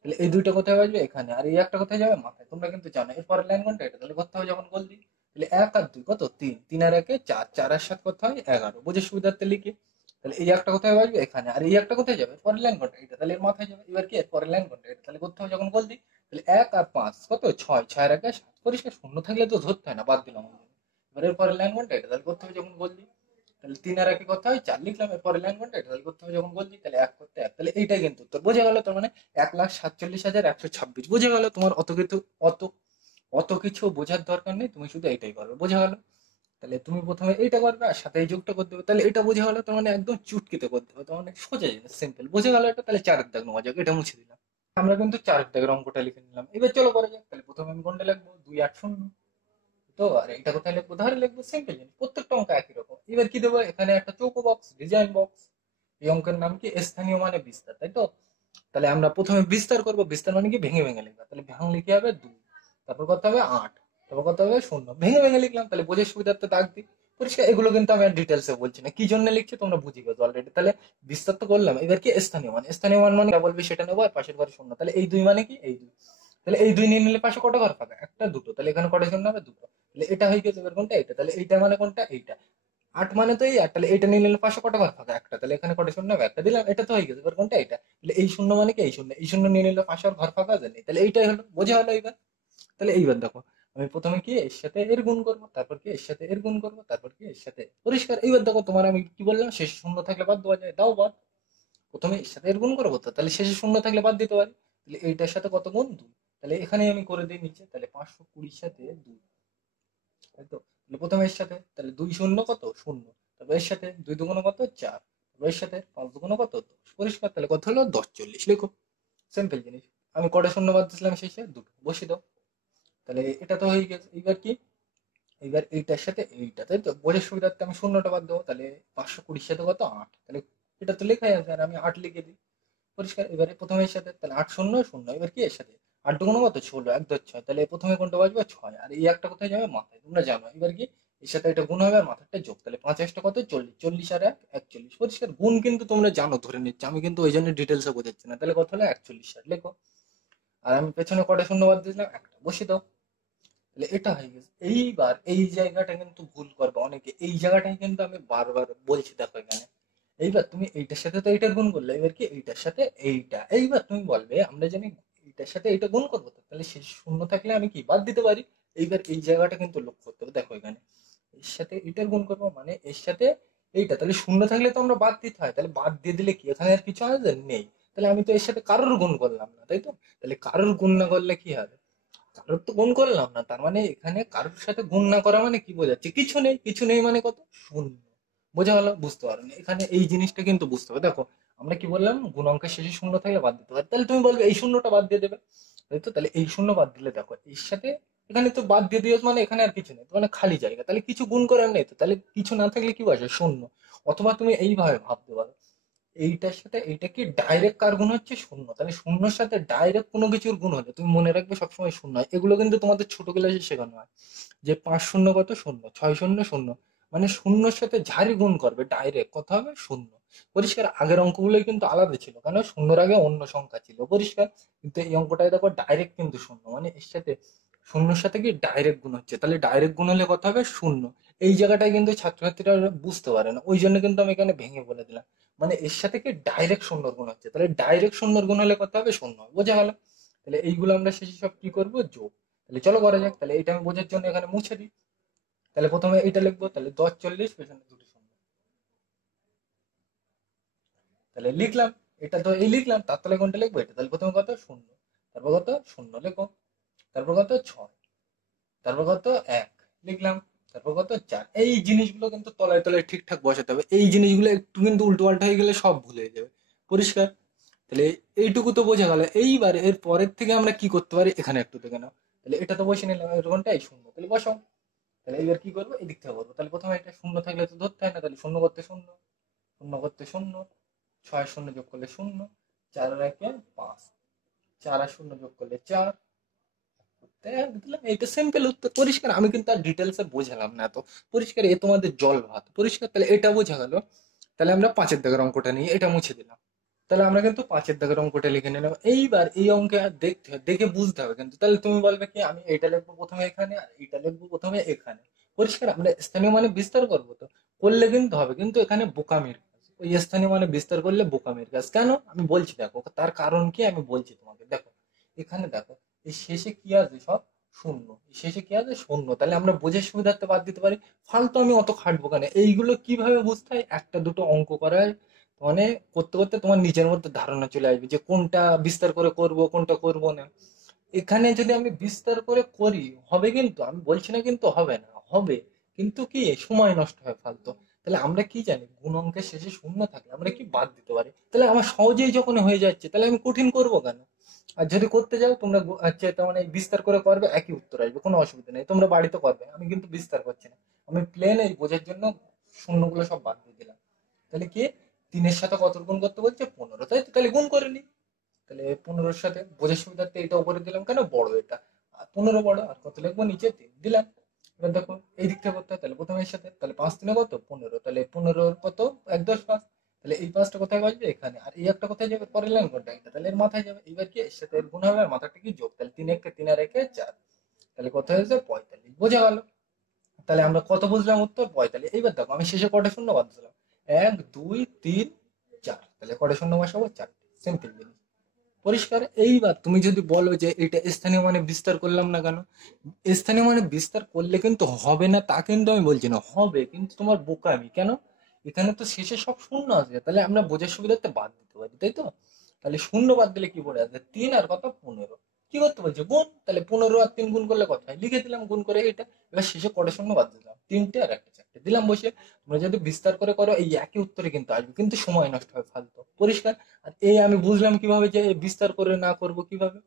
তাহলে এই দুইটা কোথায় আসবে এখানে, আর এই একটা কোথায় যাবে, মাথায়, তোমরা কিন্তু জানো। এরপরে লাইন কোনটা, এটা, তাহলে করতে হবে যখন বললি। তাহলে 1 আর 2 কত, 3, 3 আর 1 = 4, 4 আর 7 কত হয়, 11, বুঝে সুবিধার্থে লিখি। তাহলে এই একটা কোথায় আসবে এখানে, আর এই একটা কোথায় যাবে, পরের লাইন কোনটা, এটা, তাহলে এর মাথায় যাবে। এবার কি এর পরের লাইন কোনটা, এটা, তাহলে করতে হবে যখন বললি। তাহলে 1 আর 5 কত, 6, 6 আর 1 = 7, পরিষ্কার। শূন্য থাকলে তো ধরতে হয় না, বাদ দিলাম আমি। এবার এর পরের লাইন কোনটা, এটা, তাহলে করতে হবে যখন বললি। তাহলে 3 আর 1 কত হয়, 4 লিখলাম। এর পরের লাইন কোনটা, এটা, তাহলে করতে হবে যখন বললি। তাহলে 1 করতে 1, তাহলে এইটাই কিন্তু উত্তর, বোঝা গেল। তার মানে 1,47,126, বুঝে গেল। তোমার অত কিছু, অত অত কিছু বোঝার দরকার নেই, তুমি শুধু এইটাই করবে, বোঝা গেল। তাহলে তুমি প্রথমে এইটা করবে, আর সাথে এই যোগটা করতে হবে। তাহলে এটা বোঝা গেলো, তার মানে একদম চুটকিতে করতে হবে, তার মানে সোজা জিনিস, সিম্পল, বোঝা গেল এটা। তাহলে 4-এর দাগ নেওয়া যাক, এটা মুছে দিলাম। আমরা কিন্তু 4-এর দাগের অঙ্কটা লিখে নিলাম। এবার চলো করা যাক। তাহলে প্রথমে আমি কোনটা লিখবো, 2, 8, 0, তো আর এটা কোথায় লিখবো, ধারে লিখবো, সিম্পল জিনিস, প্রত্যেকটা অঙ্ক একই রকম। এবার কি দেবো, এখানে একটা চৌকো বক্স, ডিজাইন বক্স। এই অঙ্কের নাম কি? স্থানীয় মানে বিস্তার, তাই তো? তাহলে আমরা প্রথমে বিস্তার করব, বিস্তার মানে কি? ভেঙে ভেঙে লিখবা। তাহলে ভাঙলে কি হবে? 2, তারপর কত হবে? 8, তারপর কত হবে? 0। ভেঙে ভেঙে লিখলাম, তাহলে বোঝার সুবিধার্থে দাগ দিই। পরিষ্কার? এগুলো কিন্তু আমি আর ডিটেলসে বলছি না, কি জন্য লিখছি তোমরা বুঝে গেছো অলরেডি। তাহলে বিস্তার তো করলাম, এবার কি? স্থানীয় মান। স্থানীয় মান মানে বলবে সেটা নেবো, আর পাশের ঘরে 0। তাহলে এই 2 মানে কি? এই 2। তাহলে এই 2 নিয়ে নিলে পাশে কটা ঘর ফাঁকা? একটা, দুটো। তাহলে এখানে কটা শূন্য হবে? দুটো। তাহলে এটা হয়ে গেছে। এবার কোনটা? এটা। তাহলে এইটা মানে কোনটা? এইটা। 8 মানে তো এই 8। তাহলে এইটা নিয়ে নিলে পাশে কটা ঘর ফাঁকা? একটা। তাহলে এখানে কটা শূন্য হবে? একটা দিলাম। এটা তো হয়ে গেছে। এবার কোনটা? এটা। তাহলে এই শূন্য মানে কি? এই শূন্য। এই শূন্য নিয়ে নিলে পাশে আর ঘর ফাঁকা আছে? নেই। তাহলে এইটাই হলো, বোঝা হলো এবার। তাহলে এইবার দেখো, আমি প্রথমে কি এর সাথে এর গুণ করবো, তারপর কি এর সাথে এর গুণ করবো, তারপর কি এর সাথে। পরিষ্কার? এইবার দেখো, তোমার আমি কি বললাম? শেষে শূন্য থাকলে বাদ দেওয়া যায়, দাও বাদ। প্রথমে এর সাথে এর গুণ করবো তো, তাহলে শেষে শূন্য থাকলে বাদ দিতে পারি। তাহলে এইটার সাথে কত গুণ? 2। তাহলে এখানে আমি করে দিই নিচে, তাহলে 520 সাথে 2, তাই তো? তাহলে প্রথমে এর সাথে, তাহলে 2 শূন্য কত? শূন্য। তারপর এর সাথে 2 দুগুণ কত? 4। তারপর এর সাথে 5 দুগুণ কত? 10। পরিষ্কার? তাহলে কত হলো? 1040 লিখো। সিম্পল জিনিস। আমি কটা শূন্য বাদ দিয়েছিলাম শেষে? দুটো। বসিয়ে দাও। তাহলে এটা তো হয়ে গেছে। এইবার কি? এইবার এইটার সাথে এইটা, তাই তো? বোঝার সুবিধার্থে আমি শূন্যটা বাদ দেবো। তাহলে 520 সাথে কত? 8। তাহলে এটা তো লেখাই আছে, আর আমি 8 লিখে দিই। পরিষ্কার? এবারে প্রথমে এর সাথে, তাহলে 8 শূন্য শূন্য। এবার কি এর সাথে? 8 দুগুণ কত? 16, 1 2 6। তাহলে প্রথমে কোনটা বাজবে? 6। আর এই একটা কোথায় যাবে? মাথায়, তোমরা জানো। এবার কি? এর সাথে এটা গুণ হবে, আর মাথাটা যোগ। তাহলে 5 একটা কত? 40। 40 আর 1 41। পরিষ্কার? গুণ কিন্তু তোমরা জানো, ধরে নিচ্ছি আমি, কিন্তু ওই জন্য ডিটেলসে বোঝাচ্ছি না। তাহলে কত হলো? 41 ষাট লেখো। আর আমি পেছনে কটা শূন্য বাদ দিয়েছিলাম? একটা। বসিয়ে দাও। তাহলে এটা হয়ে গেছে। এইবার এই জায়গাটা কিন্তু ভুল করবে অনেকে, এই জায়গাটাই কিন্তু আমি বারবার বলছি, দেখো এখানে। এইবার তুমি এইটার সাথে তো এইটার গুণ করলে, এবার কি এইটার সাথে এইটা। এইবার তুমি বলবে আমরা জানি এইটার সাথে এইটা গুণ করবো তো, তাহলে শেষ শূন্য থাকলে আমি কি বাদ দিতে পারি। এইবার এই জায়গাটা কিন্তু লক্ষ্য করতে হবে, দেখো এখানে এর সাথে এটার গুণ করবো মানে এর সাথে এইটা। তাহলে শূন্য থাকলে তো আমরা বাদ দিতে হয়, তাহলে বাদ দিয়ে দিলে কি এখানে আর কিছু আছে? নেই। তাহলে আমি তো এর সাথে কারোর গুণ করলাম না, তাই তো? তাহলে কারোর গুণ না করলে কি হবে? কারোর তো গুণ করলাম না, তার মানে এখানে কারোর সাথে গুণ না করা মানে কি বোঝাচ্ছে? কিছু নেই। কিছু নেই মানে কত? শূন্য। বোঝা গেল? বুঝতে পারোনি? এখানে এই জিনিসটা কিন্তু বুঝতে হবে। দেখো আমরা কি বললাম? গুণ অঙ্কের শেষে শূন্য থাকলে বাদ দিতে পারি। তাহলে তুমি বলবে এই শূন্যটা বাদ দিয়ে দেবে, তাই তো? তাহলে এই শূন্য বাদ দিলে দেখো এর সাথে এখানে তো বাদ দিয়ে দিয়েছ, মানে এখানে আর কিছু নেই, তো মানে খালি জায়গা। তাহলে কিছু গুণ করার নেই তো, তাহলে কিছু না থাকলে কি বসে? শূন্য। অথবা তুমি এইভাবে ভাবতে পারো, এইটার সাথে এইটা কি ডাইরেক্ট কার গুণ হচ্ছে? শূন্য। তাহলে শূন্যর সাথে ডাইরেক্ট কোনো কিছুর গুণ হলে তুমি মনে রাখবে সবসময় শূন্য হয়। এগুলো কিন্তু তোমাদের ছোট ক্লাসে শেখানো হয়, যে 5 শূন্য কত? শূন্য। 6 শূন্য শূন্য। মানে শূন্যর সাথে যারই গুণ করবে ডাইরেক্ট কত হবে? শূন্য। পরিষ্কার? আগের অঙ্কগুলোই কিন্তু আলাদা ছিল, কারণ শূন্যর আগে অন্য সংখ্যা ছিল। পরিষ্কার? কিন্তু এই অঙ্কটায় দেখো ডাইরেক্ট কিন্তু শূন্য, মানে এর সাথে শূন্যর সাথে কি ডাইরেক্ট গুণ হচ্ছে, তাহলে ডাইরেক্ট গুণ হলে কত হবে? শূন্য। এই জায়গাটায় কিন্তু ছাত্রছাত্রীরা বুঝতে পারে না, ওই জন্য কিন্তু আমি এখানে ভেঙে বলে দিলাম। মানে এর সাথে কি ডাইরেক্ট শূন্যর গুণ হচ্ছে, তাহলে ডাইরেক্ট শূন্যর গুণ হলে কত হবে? শূন্য। বোঝা গেল? তাহলে এইগুলো আমরা শেষে সব কি করবো? যোগ। তাহলে চলো করা যাক। তাহলে এটা আমি বোঝার জন্য এখানে মুছে দিই। তাহলে প্রথমে এটা লিখবো, তাহলে 10 40 পেছনে দুটো শূন্য। তাহলে লিখলাম, এটা তো এই লিখলাম, তার তলায় কোনটা লিখবো? এটা। তাহলে প্রথমে কত? শূন্য। তারপর কত? শূন্য লেখো। তারপর কত? 6। তারপর কত? 1 লিখলাম। তারপর কত? 4। এই জিনিসগুলো কিন্তু তলায় তলায় ঠিকঠাক বসাতে হবে, এই জিনিসগুলো একটু কিন্তু উল্টো পাল্টা হয়ে গেলে সব ভুলে যাবে। পরিষ্কার? তাহলে এইটুকু তো বোঝা গেল। এইবার এর পরের থেকে আমরা কি করতে পারি, এখানে একটু দেখে নাও। তাহলে এটা তো বসে নিলাম, এর কোনটাই শূন্য, তাহলে বসাও। তাহলে এইবার কি করবো? এই দিক থেকে করবো। তাহলে প্রথমে এটা শূন্য থাকলে তো ধরতে হয় না, তাহলে শূন্য করতে শূন্য, শূন্য করতে শূন্য, 6 শূন্য যোগ করলে শূন্য, 4 আর 1 5, 4 আর শূন্য যোগ করলে 4। দিলাম, এইটা সিম্পল উত্তর। পরিষ্কার? আমি কিন্তু আর ডিটেলসে বোঝালাম না এত। পরিষ্কার? এ তোমাদের জল ভাত। পরিষ্কার? তাহলে এটা বোঝা গেল। তাহলে আমরা 5-এর দাগের অঙ্কটা নিয়ে এটা মুছে দিলাম। তাহলে আমরা কিন্তু 5-এর দাগের অঙ্কটা লিখে নিলাম। এইবার এই অঙ্কে আর দেখতে হবে, দেখে বুঝতে হবে কিন্তু। তাহলে তুমি বলবে কি আমি এইটা লিখবো প্রথমে এখানে, আর এইটা লিখবো প্রথমে এখানে। পরিষ্কার? আমরা স্থানীয় মানে বিস্তার করবো তো, করলে কিন্তু হবে, কিন্তু এখানে বোকামির কাজ। ওই স্থানীয় মানে বিস্তার করলে বোকামির কাজ। কেন? আমি বলছি, দেখো তার কারণ কি আমি বলছি তোমাকে। দেখো এখানে দেখো, এই শেষে কি আছে? সব শূন্য। এই শেষে কি আছে? শূন্য। তাহলে আমরা বোঝার সুবিধার্থে বাদ দিতে পারি। ফালতু আমি অত খাটবো কেন? এইগুলো কিভাবে বুঝতে হয়? একটা দুটো অঙ্ক করায় মানে করতে করতে তোমার নিজের মধ্যে ধারণা চলে আসবে, যে কোনটা বিস্তার করে করব, কোনটা করব না। এখানে যদি আমি বিস্তার করে করি হবে, কিন্তু আমি বলছি না কিন্তু হবে না, হবে। কিন্তু কি সময় নষ্ট হয় ফালতু। তাহলে আমরা কি জানি, গুণ অঙ্কের শেষে শূন্য থাকলে আমরা কি বাদ দিতে পারি। তাহলে আমার সহজেই যখন হয়ে যাচ্ছে, তাহলে আমি কঠিন করব কেন? আর যদি করতে যাও তোমরা হচ্ছে তার মানে বিস্তার করে করবে, একই উত্তর আসবে, কোনো অসুবিধা নেই, তোমরা বাড়িতে করবে। আমি কিন্তু বিস্তার করছি না, আমি প্লেন এই বোঝার জন্য শূন্যগুলো সব বাদ দিয়ে দিলাম। তাহলে কি তিনের সাথে কত গুণ করতে বলছে 15, তাই তো? তাহলে গুণ করে নি। তাহলে 15-র সাথে বোঝার সুবিধার্থে এটা উপরে দিলাম, কেন বড় এটা, আর 15 বড়, আর কত লিখবো নিচে 3 দিলাম। এবার দেখো এই দিক থেকে করতে হয়, তাহলে প্রথমে এর সাথে, তাহলে 5 3 কত 15, তাহলে 15 কত 1 10 5, তাহলে এই 5টা কোথায় বসবে এখানে, আর এই একটা কোথায় যাবে পরের লাইন কোনটা এটা, তাহলে এর মাথায় যাবে। এবার কি এর সাথে এর গুণ হবে আর মাথাটা কি যোগ, তাহলে 3 1 3 আর 1 4, তাহলে কত হয়েছে 45, বোঝা গেল? তাহলে আমরা কত বুঝলাম উত্তর 45। এইবার দেখো আমি শেষে কটা শূন্য বাদ দিলাম, 1 2 3 4, তাহলে কটা শূন্য বসাবো 4, সিম্পল জিনিস, পরিষ্কার। এইবার তুমি যদি বলো যে এটা স্থানীয় মানে বিস্তার করলাম না কেন, স্থানীয় মানে বিস্তার করলে কিন্তু হবে না তা কিন্তু আমি বলছি না, হবে, কিন্তু তোমার বোকামি কেন, এখানে তো শেষে সব শূন্য আছে, তাহলে আমরা বোঝার সুবিধাতে বাদ দিতে পারি, তাই তো? তাহলে শূন্য বাদ দিলে কি পড়ে আছে 3 আর কত 15, কি করতে বলছে গুণ, তাহলে 15 আর 3 গুণ করলে কত হয় লিখে দিলাম গুণ করে এটা। এবার শেষে কটা শূন্য বাদ দিলাম, 3টে আর একটা 4টে দিলাম বসে। তোমরা যদি বিস্তার করে করো এই একই উত্তরে কিন্তু আসবে, কিন্তু সময় নষ্ট হয় ফালতু, পরিষ্কার। আর এই আমি বুঝলাম কিভাবে যে বিস্তার করে না করব কিভাবে,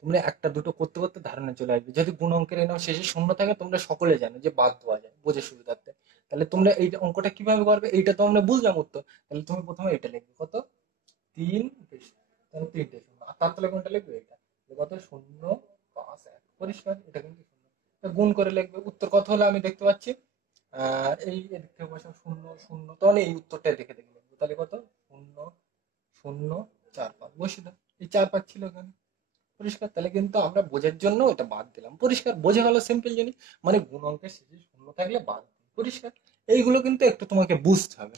তোমরা একটা দুটো করতে করতে ধারণা চলে আসবে। যদি গুণ অঙ্কের নাও শেষে শূন্য থাকে তোমরা সকলে জানো যে বাদ দেওয়া যায় বোঝার সুবিধার্থে, তাহলে তোমরা এই অঙ্কটা কিভাবে করবে এইটা তো আমরা বুঝলাম উত্তর। তাহলে তুমি প্রথমে এটা লিখবে কত 3, তাহলে 3টে শূন্য, আর তার তলে কোনটা লিখবে এটা, কত 0 5 1, পরিষ্কার এটা কিন্তু শূন্য। গুণ করে লিখবে উত্তর কত হলো আমি দেখতে পাচ্ছি, এই এদিক থেকে বসাও 0 0, তাহলে এই উত্তরটা দেখে দেখে লিখবো, তাহলে কত 0 0 4 5 বসে দাও, এই 4 5 ছিল এখানে, পরিষ্কার। তাহলে কিন্তু আমরা বোঝার জন্য এটা বাদ দিলাম, পরিষ্কার, বোঝা গেল সিম্পল জিনিস, মানে গুণ অঙ্কের শেষে শূন্য থাকলে বাদ দিই, পরিষ্কার। এইগুলো কিন্তু একটু তোমাকে বুঝতে হবে,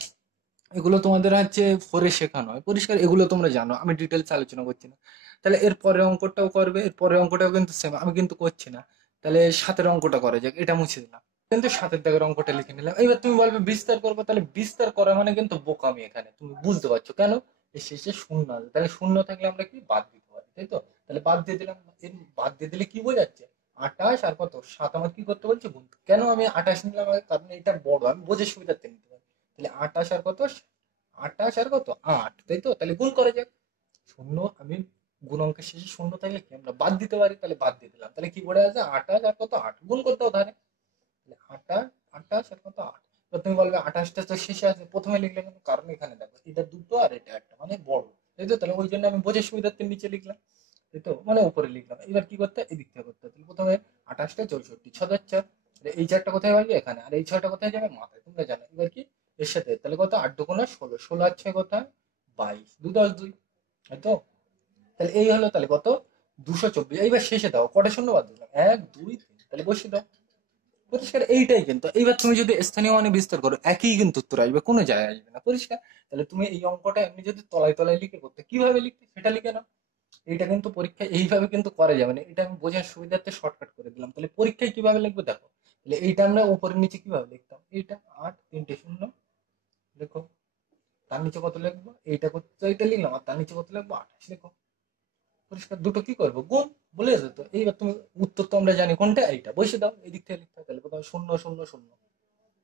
এগুলো তোমাদের হচ্ছে ফোরে শেখানো হয়, পরিষ্কার, এগুলো তোমরা জানো, আমি ডিটেলস আলোচনা করছি না। তাহলে এর পরের অঙ্কটাও করবে, এর পরের অঙ্কটাও কিন্তু সেম, আমি কিন্তু করছি না। তাহলে 7-এর অঙ্কটা করা যাক, এটা মুছে দিলাম, কিন্তু 7-এর দাগের অঙ্কটা লিখে নিলাম। এবার তুমি বলবে বিস্তার করবো, তাহলে বিস্তার করা মানে কিন্তু বোকামি, এখানে তুমি বুঝতে পারছো কেন, এর শেষে শূন্য আছে, তাহলে শূন্য থাকলে আমরা কি বাদ দিতে পারি, তাই তো? তাহলে বাদ দিয়ে দিলাম, এর বাদ দিয়ে দিলে কি বোঝাচ্ছে 28 আর কত 7, আমার কি করতে বলছে গুণ, কেন আমি 28 নিলাম, কারণ এটা বড়, আমি বোঝার সুবিধার্থে নিতে পারি। তাহলে 28 আর কত 28 আর কত 8, তাই তো? তাহলে গুণ করা যাক, শূন্য আমি গুণ অঙ্কের শেষে শূন্য থাকলে কি আমরা বাদ দিতে পারি, তাহলে বাদ দিয়ে দিলাম, তাহলে কি পড়ে আছে 28 আর কত 8, গুণ করতে হবে ধারে, তাহলে 28 28 আর কত 8। তো তুমি বলবে 28টা তো শেষে আছে প্রথমে লিখলে কেন, কারণ এখানে দেখো এটা দুটো আর এটা একটা মানে বড়, তাই তো? তাহলে ওই জন্য আমি বোঝার সুবিধার্থে নিচে লিখলাম, তাই তো, মানে উপরে লিখলাম। এবার কি করতে হয় এদিক থেকে করতে হয়, তাহলে প্রথমে 28টা 64 6 4 4, এই 4টা কোথায় আসবে এখানে, আর এই 6টা কোথায় যাবে মাথায়, তোমরা জানো। এবার কি এর সাথে, তাহলে কত 8 2 16, 16 আর 6 কোথায় 22, 2 10 2, তাই তো? তাহলে এই হলো, তাহলে কত 224। এইবার শেষে দাও কটা শূন্য বাদ দিলাম 1 2 3, তাহলে বসিয়ে দাও, পরিষ্কার। এইটাই কিন্তু, এইবার তুমি যদি স্থানীয় মানে বিস্তার করো একই কিন্তু উত্তর আসবে, কোনো যায় আসবে না, পরিষ্কার। তাহলে তুমি এই অঙ্কটা এমনি যদি তলায় তলায় লিখে করতে কিভাবে লিখতে সেটা লিখে নাও। এইটা কিন্তু পরীক্ষায় এইভাবে কিন্তু করা যাবে না, এটা আমি বোঝার সুবিধার্থে শর্টকাট করে দিলাম। তাহলে পরীক্ষায় কিভাবে লিখবো দেখো, তাহলে এইটা আমরা উপরে নিচে কিভাবে লিখতাম, এইটা 8 3টে শূন্য, দেখো তার নিচে কত লিখবো, এইটা করতে এইটা লিখলাম, আর তার নিচে কত লিখবো 28 লিখো, পরিষ্কার। দুটো কি করবো গুণ, বলে যেত। এইবার তুমি উত্তর তো আমরা জানি কোনটা, এইটা বসে দাও এই দিক থেকে লিখতে হবে। তাহলে প্রথমে 0 0 0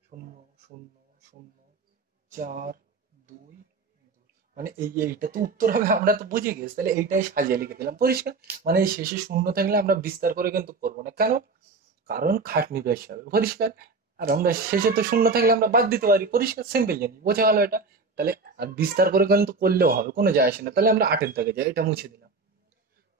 0 0 0 4 2, মানে এইটা তো উত্তর হবে, আমরা তো বুঝে গেছি, তাহলে এইটাই সাজিয়ে লিখে দিলাম, পরিষ্কার। মানে এই শেষে শূন্য থাকলে আমরা বিস্তার করে কিন্তু করবো না, কেন, কারণ খাটনি বেশি হবে, পরিষ্কার। আর আমরা শেষে তো শূন্য থাকলে আমরা বাদ দিতে পারি, পরিষ্কার, সিম্পল জিনিস, বোঝা গেল এটা? তাহলে আর বিস্তার করে কিন্তু করলেও হবে, কোনো যায় আসে না। তাহলে আমরা 8-এর দাগে যাই, এটা মুছে দিলাম,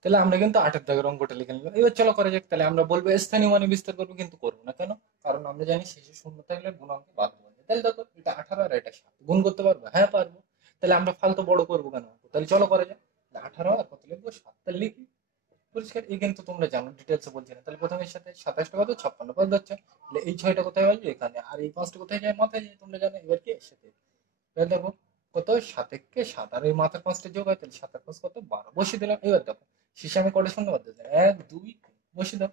তাহলে আমরা কিন্তু 8-এর দাগের অঙ্কটা লিখে নিলাম। এবার চলো করা যাক, তাহলে আমরা বলবো স্থানীয় মানে বিস্তার করবো, কিন্তু করবো না কেন, কারণ আমরা জানি শেষে শূন্য থাকলে গুণাঙ্ক বাদ দেওয়া যায়। তাহলে দেখো এটা 18 আর এটা 7, গুণ করতে পারবো, হ্যাঁ পারবো। তাহলে আমরা ফালতু বড় করবো কেন অঙ্ক? তাহলে চলো করা যাক, 18 আর কত লিখবো 7, তাহলে লিখি, পরিষ্কার। এই কিন্তু তোমরা জানো, ডিটেলসে বলছি না। তাহলে প্রথমে এর সাথে 27টা কত 56 পদ হচ্ছে, তাহলে এই 6টা কোথায় আসবে এখানে, আর এই 5টা কোথায় যায় মাথায় যায়, তোমরা জানো। এবার কি এর সাথে এবার দেখো কত 7 কে 7, আর এই মাথার 5টা যোগ হয়, তাহলে 7 আর 5 কত 12, বসিয়ে দিলাম। এবার দেখো শেষে আমি কটা শূন্য বাদ দিলাম 1 2 3, বসিয়ে দাও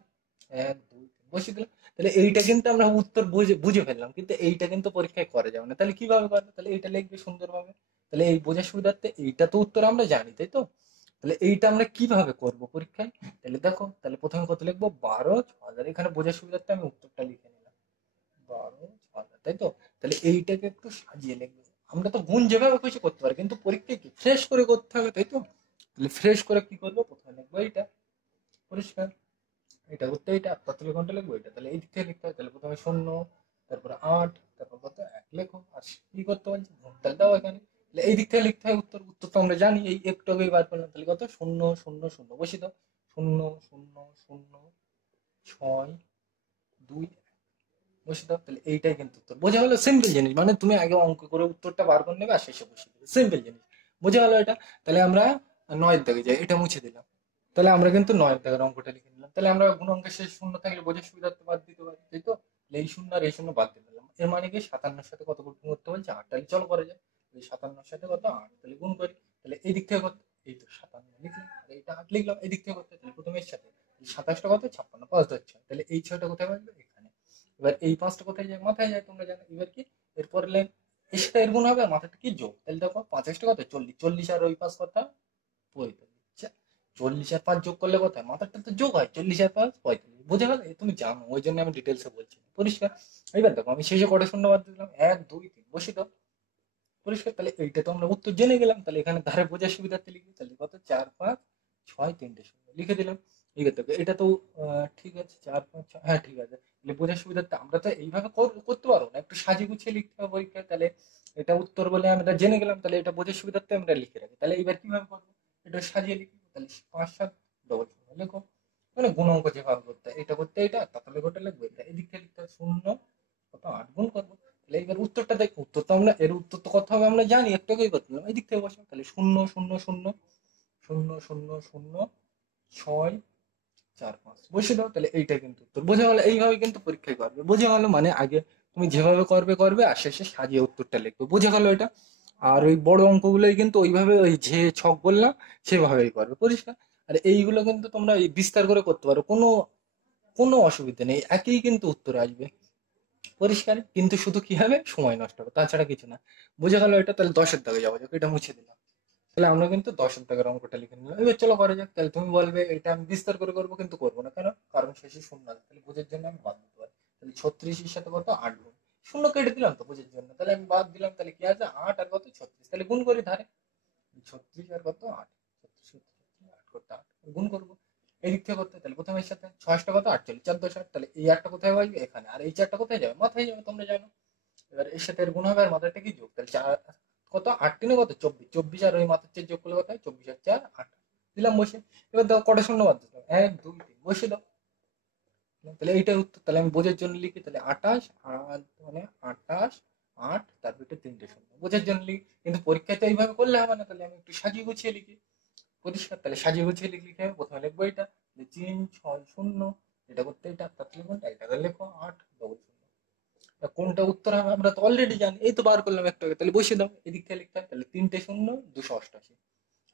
1 2 3, বসিয়ে দিলাম। তাহলে এইটা কিন্তু আমরা উত্তর বুঝে বুঝে ফেললাম, কিন্তু এইটা কিন্তু পরীক্ষায় করা যাবে না। তাহলে কিভাবে করবে, তাহলে এইটা লিখবে সুন্দরভাবে। তাহলে এই বোঝার সুবিধার্থে এইটা তো উত্তর আমরা জানি, তাই তো? তাহলে এইটা আমরা কিভাবে করব পরীক্ষায়, তাহলে দেখো, তাহলে প্রথমে কত লিখবো 12 6000, এখানে বোঝার সুবিধার্থে আমি উত্তরটা লিখে নিলাম 12 6000, তাই তো? তাহলে এইটাকে একটু সাজিয়ে লিখবো। আমরা তো গুণ যেভাবে খুশি করতে পারি, কিন্তু পরীক্ষায় কি ফ্রেশ করে করতে হবে, তাই তো? তাহলে ফ্রেশ করে কি করবো, প্রথমে লিখবো এইটা, পরিষ্কার। এটা করতে এইটা, আর তার থেকে কোনটা লিখবো এটা, তাহলে এই দিক থেকে লিখতে হবে। তাহলে প্রথমে 0, তারপরে 8, তারপর কত 1 লেখো, আর কি করতে বলছি গুণটা দাও এখানে, তাহলে এই দিক থেকে লিখতে হয় উত্তর। উত্তর তো আমরা জানি, এই একটু আগেই বার করলাম। তাহলে কত? শূন্য শূন্য শূন্য, বসি দাও। শূন্য শূন্য শূন্য 6 2 বসে দাও। তাহলে এইটাই কিন্তু উত্তর। বোঝা গেল? সিম্পল জিনিস, মানে তুমি আগে অঙ্ক করে উত্তরটা বার করে নেবে আর শেষে বসিয়ে দেবে, সিম্পল জিনিস। বোঝা গেল এটা? তাহলে আমরা 9 দাগে যাই, এটা মুছে দিলাম। তাহলে আমরা কিন্তু 9 দাগের অঙ্কটা লিখে নিলাম। তাহলে আমরা গুণাঙ্কের শেষ শূন্য থাকলে বোঝার সুবিধার্থে বাদ দিতে পারি, তাই তো? তাহলে এই শূন্য আর এই শূন্য বাদ দিয়ে দিলাম। এর মানে কি 57-এর সাথে কত গুণ করতে বলছে? 8। তাহলে চলো করা যায়। এই 57-এর সাথে কত? 8। তাহলে গুণ করি। তাহলে এই দিক থেকে কত? এই তো 57 লিখলাম, আর এইটা 8 লিখলাম। এই দিক থেকে করতে, তাহলে প্রথমে এর সাথে 27টা কত? 56, 5 ধর 6। তাহলে এই 6টা কোথায় বসবে? এখানে। এবার এই 5টা কোথায় যায়? মাথায় যায়, তোমরা জানো। এবার কি এরপর লাইন এর সাথে এর গুণ হবে, আর মাথাটা কি যোগ। তাহলে দেখো 5 কত? 40। 40 আর ওই 5 কত? 45। 40 আর 5 যোগ করলে কোথায়? মাথাটা তো যোগ হয়। 40 আর 5 45। বোঝা গেল? এ তুমি জানো, ওই জন্য আমি ডিটেলসে বলছি, পরিষ্কার? এবার দেখো আমি শেষে কটা শূন্য বাদ দিলাম? 1 2 3, বসি দাও। পরিষ্কার? তাহলে এইটা তো আমরা উত্তর জেনে গেলাম। তাহলে এখানে ধারে বোঝার সুবিধার্থে লিখি। তাহলে কত? 4 5 6 3টে শূন্য লিখে দিলাম। ঠিক আছে, এটা তো ঠিক আছে। 4 5 6, হ্যাঁ ঠিক আছে। তাহলে বোঝার সুবিধার্থে আমরা তো এইভাবে করতে পারবো না, একটু সাজিয়ে গুছিয়ে লিখতে হবে পরীক্ষায়। তাহলে এটা উত্তর বলে আমরা জেনে গেলাম। তাহলে এটা বোঝার সুবিধার্থে আমরা লিখে রাখি। তাহলে এবার কিভাবে করবো? এটা সাজিয়ে লিখি। তাহলে 5 7 ডবল শূন্য লেখো। মানে গুণ অঙ্ক যেভাবে করতে হয়, এটা করতে এটা, তাহলে গোটা লিখবো এটা। এদিক থেকে লিখতে হবে শূন্য কত? 8 গুণ করবো। তাহলে এবার উত্তরটা দেখ, উত্তর তো আমরা, এর উত্তর তো কত হবে আমরা জানি, একটু আগেই করলাম। এই দিক থেকে বসো। তাহলে শূন্য শূন্য শূন্য শূন্য শূন্য শূন্য 6 4 5 বসে দাও। তাহলে এইটা কিন্তু উত্তর। বোঝা গেল? এইভাবে কিন্তু পরীক্ষায় করবে। বোঝা গেল? মানে আগে তুমি যেভাবে করবে করবে, আর শেষে সাজিয়ে উত্তরটা লিখবে। বোঝা গেল এটা? আর ওই বড় অঙ্কগুলোই কিন্তু ওইভাবে, ওই যে ছক বললাম সেভাবেই করবে, পরিষ্কার? আর এইগুলো কিন্তু তোমরা এই বিস্তার করে করতে পারো, কোনো কোনো অসুবিধা নেই, একই কিন্তু উত্তর আসবে, পরিষ্কার? কিন্তু শুধু কি হবে? সময় নষ্ট হবে, তাছাড়া কিছু না। বোঝা গেল এটা? তাহলে 10-এর দাগে যাওয়া যাক, এটা মুছে দিলাম। তাহলে আমরা কিন্তু 10-এর দাগের অঙ্কটা লিখে নিলাম। এবার চলো করা যাক। তাহলে তুমি বলবে এটা আমি বিস্তার করে করবো, কিন্তু করবো না কেন? কারণ শেষে শূন্য আছে। তাহলে বুঝের জন্য আমি বাদ দিতে পারি। তাহলে 36-এর সাথে কত? 8 গুণ। শূন্য কেটে দিলাম তো বুঝের জন্য, তাহলে আমি বাদ দিলাম। তাহলে কি আছে? 8 আর কত? 36। তাহলে গুণ করি ধারে। 36 আর কত? 8। 36 8 করতে 8 গুণ করবো। এই দিক থেকে করতে, তাহলে প্রথমে এর সাথে 6টা কত? 48। 4 10 8। তাহলে এই 8টা কোথায় আসবে? এখানে। আর এই 4টা কোথায় যাবে? মাথায় যাবে, তোমরা জানো। এবার এর সাথে এর গুণ হবে, আর মাথাটা কি যোগ। তাহলে 4 কত? 8 3 কত? 24। 24 আর ওই মাথার 4 যোগ করলে কত হয়? 24 আর 4 28 দিলাম বসে। এবার দাও কটা শূন্য বাদ দিলাম? 1 2 3 বসে দাও। তাহলে এইটার উত্তর। তাহলে আমি বোঝার জন্য লিখি। তাহলে 28 আর মানে 28 8 তারপর এটা 3টে শূন্য, বোঝার জন্য লিখি। কিন্তু পরীক্ষায় তো এইভাবে করলে হবে না, তাহলে আমি একটু সাজিয়ে গুছিয়ে লিখি, পরিষ্কার? তাহলে সাজিয়ে গুছিয়ে লিখলে কি হবে? প্রথমে লিখবো এটা 3 6 0, এটা করতে এটা, তারপরে কোনটা? এটা লেখো 8 ডবল শূন্য। কোনটা উত্তর হবে আমরা তো অলরেডি জানি, এই তো বার করলাম একটু আগে। তাহলে বসিয়ে দাও। এদিক থেকে লিখতে হবে। তাহলে 3টে শূন্য 288,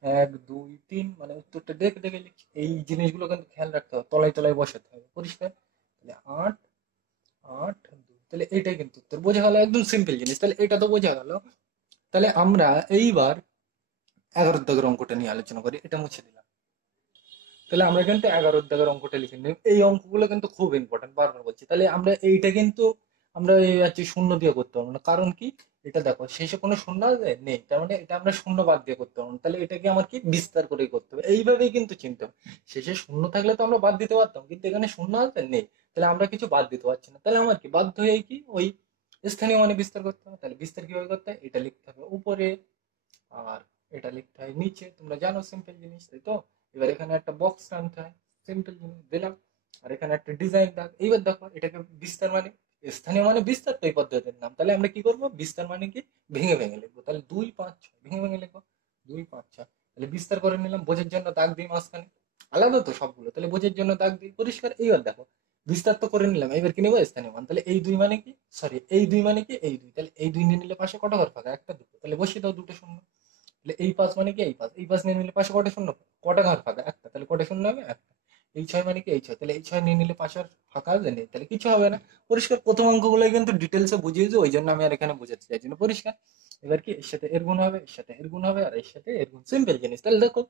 1 2 3, মানে উত্তরটা দেখে দেখে লিখছি। এই জিনিসগুলো কিন্তু খেয়াল রাখতে হবে, তলায় তলায় বসাতে হবে, পরিষ্কার? তাহলে 8 8 2, তাহলে এইটাই কিন্তু উত্তর। বোঝা গেল? একদম সিম্পল জিনিস। তাহলে এটা তো বোঝা গেল। তাহলে আমরা এইবার 11 দাগের অঙ্কটা নিয়ে আলোচনা করি, এটা মুছে দিলাম। তাহলে আমরা কিন্তু 11 দাগের অঙ্কটা লিখে নিই। এই অঙ্কগুলো কিন্তু খুব ইম্পর্টেন্ট, বারবার বলছি। তাহলে আমরা এইটা কিন্তু আমরা এই হচ্ছে শূন্য দিয়ে করতে পারবো না, কারণ কি? এটা দেখো শেষে কোনো শূন্য আছে নেই, তার মানে এটা আমরা শূন্য বাদ দিয়ে করতে পারবো না। তাহলে এটাকে আমার কি বিস্তার করে করতে হবে, এইভাবেই কিন্তু চিনতে হবে। শেষে শূন্য থাকলে তো আমরা বাদ দিতে পারতাম, কিন্তু এখানে শূন্য আছে নেই, তাহলে আমরা কিছু বাদ দিতে পারছি না। তাহলে আমার কি বাধ্য হয়ে কি ওই স্থানীয় মানে বিস্তার করতে হবে। তাহলে বিস্তার কিভাবে করতে হয়? এটা লিখতে হবে উপরে, আর এটা লিখতে হয় নিচে। তোমরা জানো সিম্পল জিনিস, তাই তো? এবার এখানে একটা বক্স টানতে হয়, সিম্পল জিনিস দিলাম। আর এখানে একটা ডিজাইন দাগ। এইবার দেখো এটাকে বিস্তার মানে, স্থানীয় মানে বিস্তার তো এই পদ্ধতির নাম। তাহলে আমরা কি করবো? বিস্তার মানে কি ভেঙে ভেঙে লিখবো। তাহলে 2 5 6 ভেঙে ভেঙে লিখবো। 2 5 6, তাহলে বিস্তার করে নিলাম। বোঝার জন্য দাগ দিই মাঝখানে, আলাদা তো সবগুলো, তাহলে বোঝার জন্য দাগ দিই, পরিষ্কার? এইবার দেখো বিস্তার তো করে নিলাম, এবার কি নেবো? স্থানীয় মান। তাহলে এই 2 মানে কি, সরি এই 2 মানে কি এই 2, তাহলে এই 2 নিয়ে নিলে পাশে কটা ঘর ফাঁকা? একটা দুটো, তাহলে বসিয়ে দাও দুটো শূন্য। তাহলে এই 5 মানে কি এই 5, এই 5 নিয়ে নিলে পাশে কটা শূন্য? কটা ঘর ফাঁকা? একটা, তাহলে কটা শূন্য হবে? একটা। এই 6 মানে কি এই 6, তাহলে এই 6 নিয়ে নিলে পাশে আর ফাঁকা আছে নেই, তাহলে কিছু হবে না, পরিষ্কার? প্রথম অঙ্কগুলো কিন্তু ডিটেলসে বুঝিয়েছি, ওই জন্য আমি আর এখানে বোঝাতে চাইছি না, পরিষ্কার? এবার কি এর সাথে এর গুণ হবে, এর সাথে এর গুণ হবে, আর এর সাথে এর গুণ, সিম্পল জিনিস। তাহলে দেখো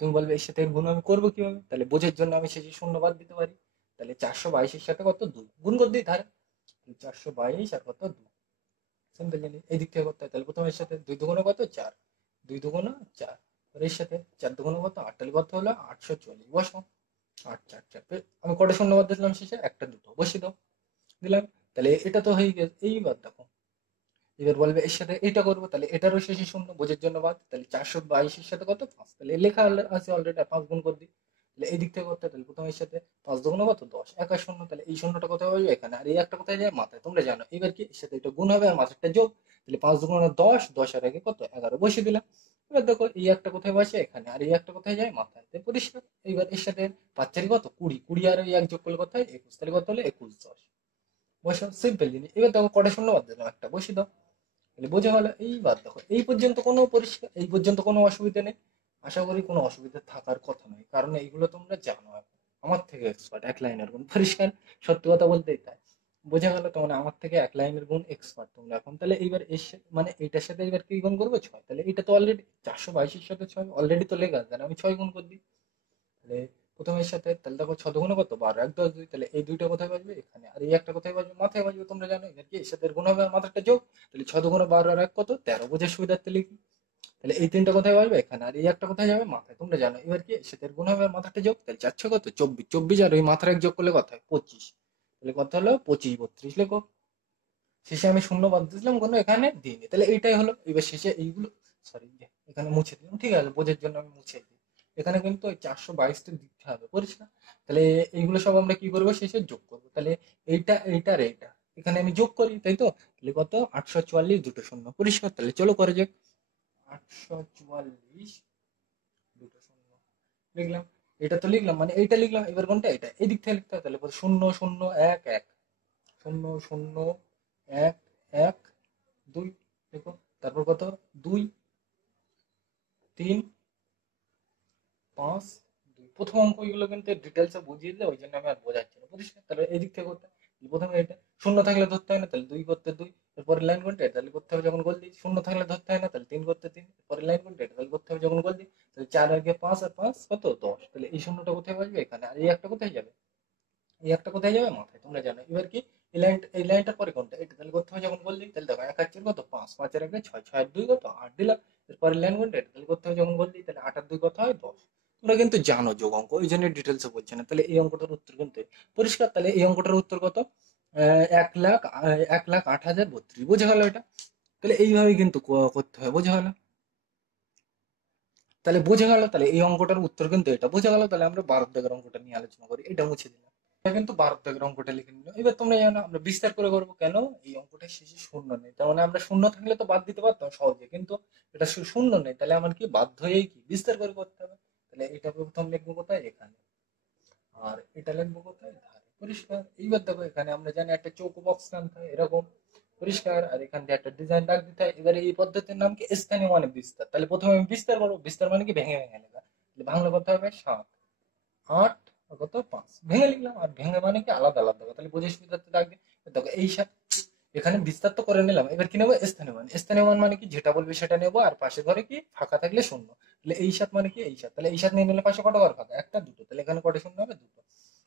তুমি বলবে এর সাথে এর গুণ আমি করবো কিভাবে? তাহলে বোঝার জন্য আমি শেষে শূন্য বাদ দিতে পারি। তাহলে 422-এর সাথে কত? 2 গুণ করে দিই ধারে। 422 আর কত? 2, সিম্পল জিনিস। এই দিক থেকে করতে হয়। তাহলে প্রথমে এর সাথে 2 দুগুণে কত? 4, 2 দুগুণে 4, আর এর সাথে 4 দুগুণে কত? 8, তাহলে কত হলো? 840। বসো। 8 4 4, আমি কটা শূন্য বাদ দিলাম শেষে? একটা দুটো, বসিয়ে দাও। দিলাম। তাহলে এটা তো হয়ে গেছে। এইবার দেখো এবার বলবে এর সাথে এইটা করবো, তাহলে এটারও শেষে শূন্য, বোঝার জন্য বাদ। তাহলে 422-এর সাথে কত 5, তাহলে লেখা আছে অলরেডি, 5 গুণ করে দিই। তাহলে এই দিক থেকে করতে হয়, তাহলে প্রথমে এর সাথে 5 দুগুণ কত 10, একা শূন্য, তাহলে এই শূন্যটা কোথায় হবে এখানে, আর এই একটা কোথায় যায় মাথায়, তোমরা জানো। এবার কি এর সাথে এটা গুণ হবে আর মাথাটা যোগ, তাহলে 5 দুগুণ 10, 10 এর আগে কত 11 বসিয়ে দিলাম। এবার দেখো এই একটা কোথায় বসে এখানে, আর এই একটা কোথায় যায় মাথায়, তাই পরিষ্কার। এইবার এর সাথে 5 চারি কত 20, 20 আর ওই এক যোগ করলে কত হয় 21, তাহলে কত হলো 21 10 বসো, সিম্পল জিনিস। এবার দেখো কটা শূন্য বাদ দিলাম, একটা বসিয়ে দাও, তাহলে বোঝা গেল। এইবার দেখো এই পর্যন্ত কোনো পরিষ্কার, এই পর্যন্ত কোনো অসুবিধা নেই। আশা করি কোনো অসুবিধা থাকার কথা নয়, কারণ এইগুলো তোমরা জানো এখন। আমার থেকে এক্সপার্ট এক লাইনের গুণ, পরিষ্কার সত্যি কথা বলতেই তাই। বোঝা গেল তো, মানে আমার থেকে এক লাইনের গুণ এক্সপার্ট তোমরা এখন। তাহলে এইবার এর মানে এইটার সাথে এবার কি গুণ করবো 6, তাহলে এটা তো অলরেডি 422-এর সাথে 6 অলরেডি তো লেখা আছে, তাহলে আমি 6 গুণ করে দিই। তাহলে প্রথমের সাথে, তাহলে দেখো 6 দুগুণে কত 12, 1 10 2, তাহলে এই দুইটা কোথায় বাজবে এখানে, আর এই একটা কোথায় বাজবে মাথায় বাজবে, তোমরা জানো। এর কি এর সাথে গুণ হবে আর মাথাটা যোগ, তাহলে 6 দুগুণে 12 আর 1 কত 13, বোঝার সুবিধার্থে লিখি। তাহলে এই তিনটা কোথায় বাজবে এখানে, আর এই একটা কোথায় যাবে মাথায়, তোমরা জানো। এবার কি এর সাথে গুণ হবে আর মাথাটা যোগ, তাহলে 4 6 কত 24, 24 আর ওই মাথার এক যোগ করলে কত হয় 25, তাহলে কত হলো 25 32 লেখো। শেষে আমি শূন্য বাদ দিলাম, কোনো এখানে দিইনি, তাহলে এইটাই হলো। এবার শেষে এইগুলো, সরি এখানে মুছে দিলাম, ঠিক আছে বোঝার জন্য আমি মুছে দিই। এখানে কিন্তু ওই 422টা দিতে হবে পরিষ্কার। তাহলে এইগুলো সব আমরা কি করবো শেষে যোগ করবো, তাহলে এইটা এইটা আর এইটা এখানে আমি যোগ করি, তাই তো। তাহলে কত 844 দুটো শূন্য পরিষ্কার, তাহলে চলো করে যাক। 844 দুটো শূন্য লিখলাম। এটা তো লিখলাম, মানে এইটা লিখলাম, এবার কোনটা এটা এই দিক থেকে লিখতে হবে, তাহলে 0 0 1 1 0 0 1 1 2 দেখো। তারপর কত 2 3 5 2, প্রথম অঙ্ক এগুলো কিন্তু ডিটেলসে বুঝিয়ে দিলে, ওই জন্য আমি আর বোঝাচ্ছি না পরিষ্কার। তাহলে এই দিক থেকে করতে প্রথমে এটা শূন্য থাকলে ধরতে হয় না, তাহলে 2 করতে 2, এরপরে লাইন কোনটা তাহলে করতে হবে যখন গোল দিই, শূন্য থাকলে ধরতে হয় না, তাহলে 3 করতে 3, এরপরে লাইন কোনটা তাহলে করতে হবে যখন গোল দিই, তাহলে 4 আগে 5 আর 5 কত 10, তাহলে এই শূন্যটা কোথায় বসবে এখানে, আর এই একটা কোথায় যাবে, এই একটা কোথায় যাবে মাথায়, তোমরা জানো। এবার কি এই লাইনটার পরে কোনটা এটা, তাহলে করতে হবে যখন গোল দিই, তাহলে দেখো 1 আর 4 কত 5, 5 এর আগে 6, 6 আর 2 কত 8 দিলাম। এরপরে লাইন কোনটা এটা, তাহলে করতে হবে যখন গোল দিই, তাহলে 8 আর 2 কত হয় 10। তোমরা কিন্তু জানো যোগ অঙ্ক, ওই জন্য ডিটেলসে বলছে না। তাহলে এই অঙ্কটার উত্তর কিন্তু পরিষ্কার। তাহলে এই অঙ্কটার উত্তর কত 1,08,032, বোঝা গেল এটা। তাহলে এইভাবে কিন্তু করতে হয়, বোঝা গেল। তাহলে বোঝা গেল, তাহলে এই অঙ্কটার উত্তর কিন্তু এটা বোঝা গেল। তাহলে আমরা 12 দাগের অঙ্কটা নিয়ে আলোচনা করি, এটা মুছে দিলাম। এটা কিন্তু 12 দাগের অঙ্কটা লিখে নিলাম। এবার তোমরা জানো আমরা বিস্তার করে করবো কেন, এই অঙ্কটা শেষে শূন্য নেই, তার মানে আমরা শূন্য থাকলে তো বাদ দিতে পারতাম সহজে, কিন্তু এটা শূন্য নেই, তাহলে আমার কি বাধ্য হয়েই কি বিস্তার করে করতে হবে। তাহলে এটা প্রথম লিখবো কোথায় এখানে, আর এটা লিখবো কোথায় ধারে, পরিষ্কার। এইবার দেখো এখানে আমরা জানি একটা চৌকো বক্স টানতে হয় এরকম, পরিষ্কার। আর এখান দিয়ে একটা ডিজাইন দাগ দিতে হয়। এবারে এই পদ্ধতির নাম কি স্থানীয় মানে বিস্তার। তাহলে প্রথমে আমি বিস্তার করবো, বিস্তার মানে কি ভেঙে ভেঙে লেখা, তাহলে বাংলা করতে হবে 7 8 আর কত 5 ভেঙে লিখলাম। আর ভেঙে মানে কি আলাদা আলাদা, তাহলে বুঝে সুবিধার্থে দাগ দিই। দেখো এই এখানে বিস্তার তো করে নিলাম, এবার কি নেবো স্থানীয় মান। স্থানীয় মান মানে কি যেটা বলবে সেটা নেবো, আর পাশে ঘরে কি ফাঁকা থাকলে শূন্য। তাহলে এই 7 মানে কি এই 7, তাহলে এই 7 নিয়ে নিলে পাশে কটা ঘর ফাঁকা, একটা দুটো, তাহলে এখানে কটা শূন্য হবে দুটো।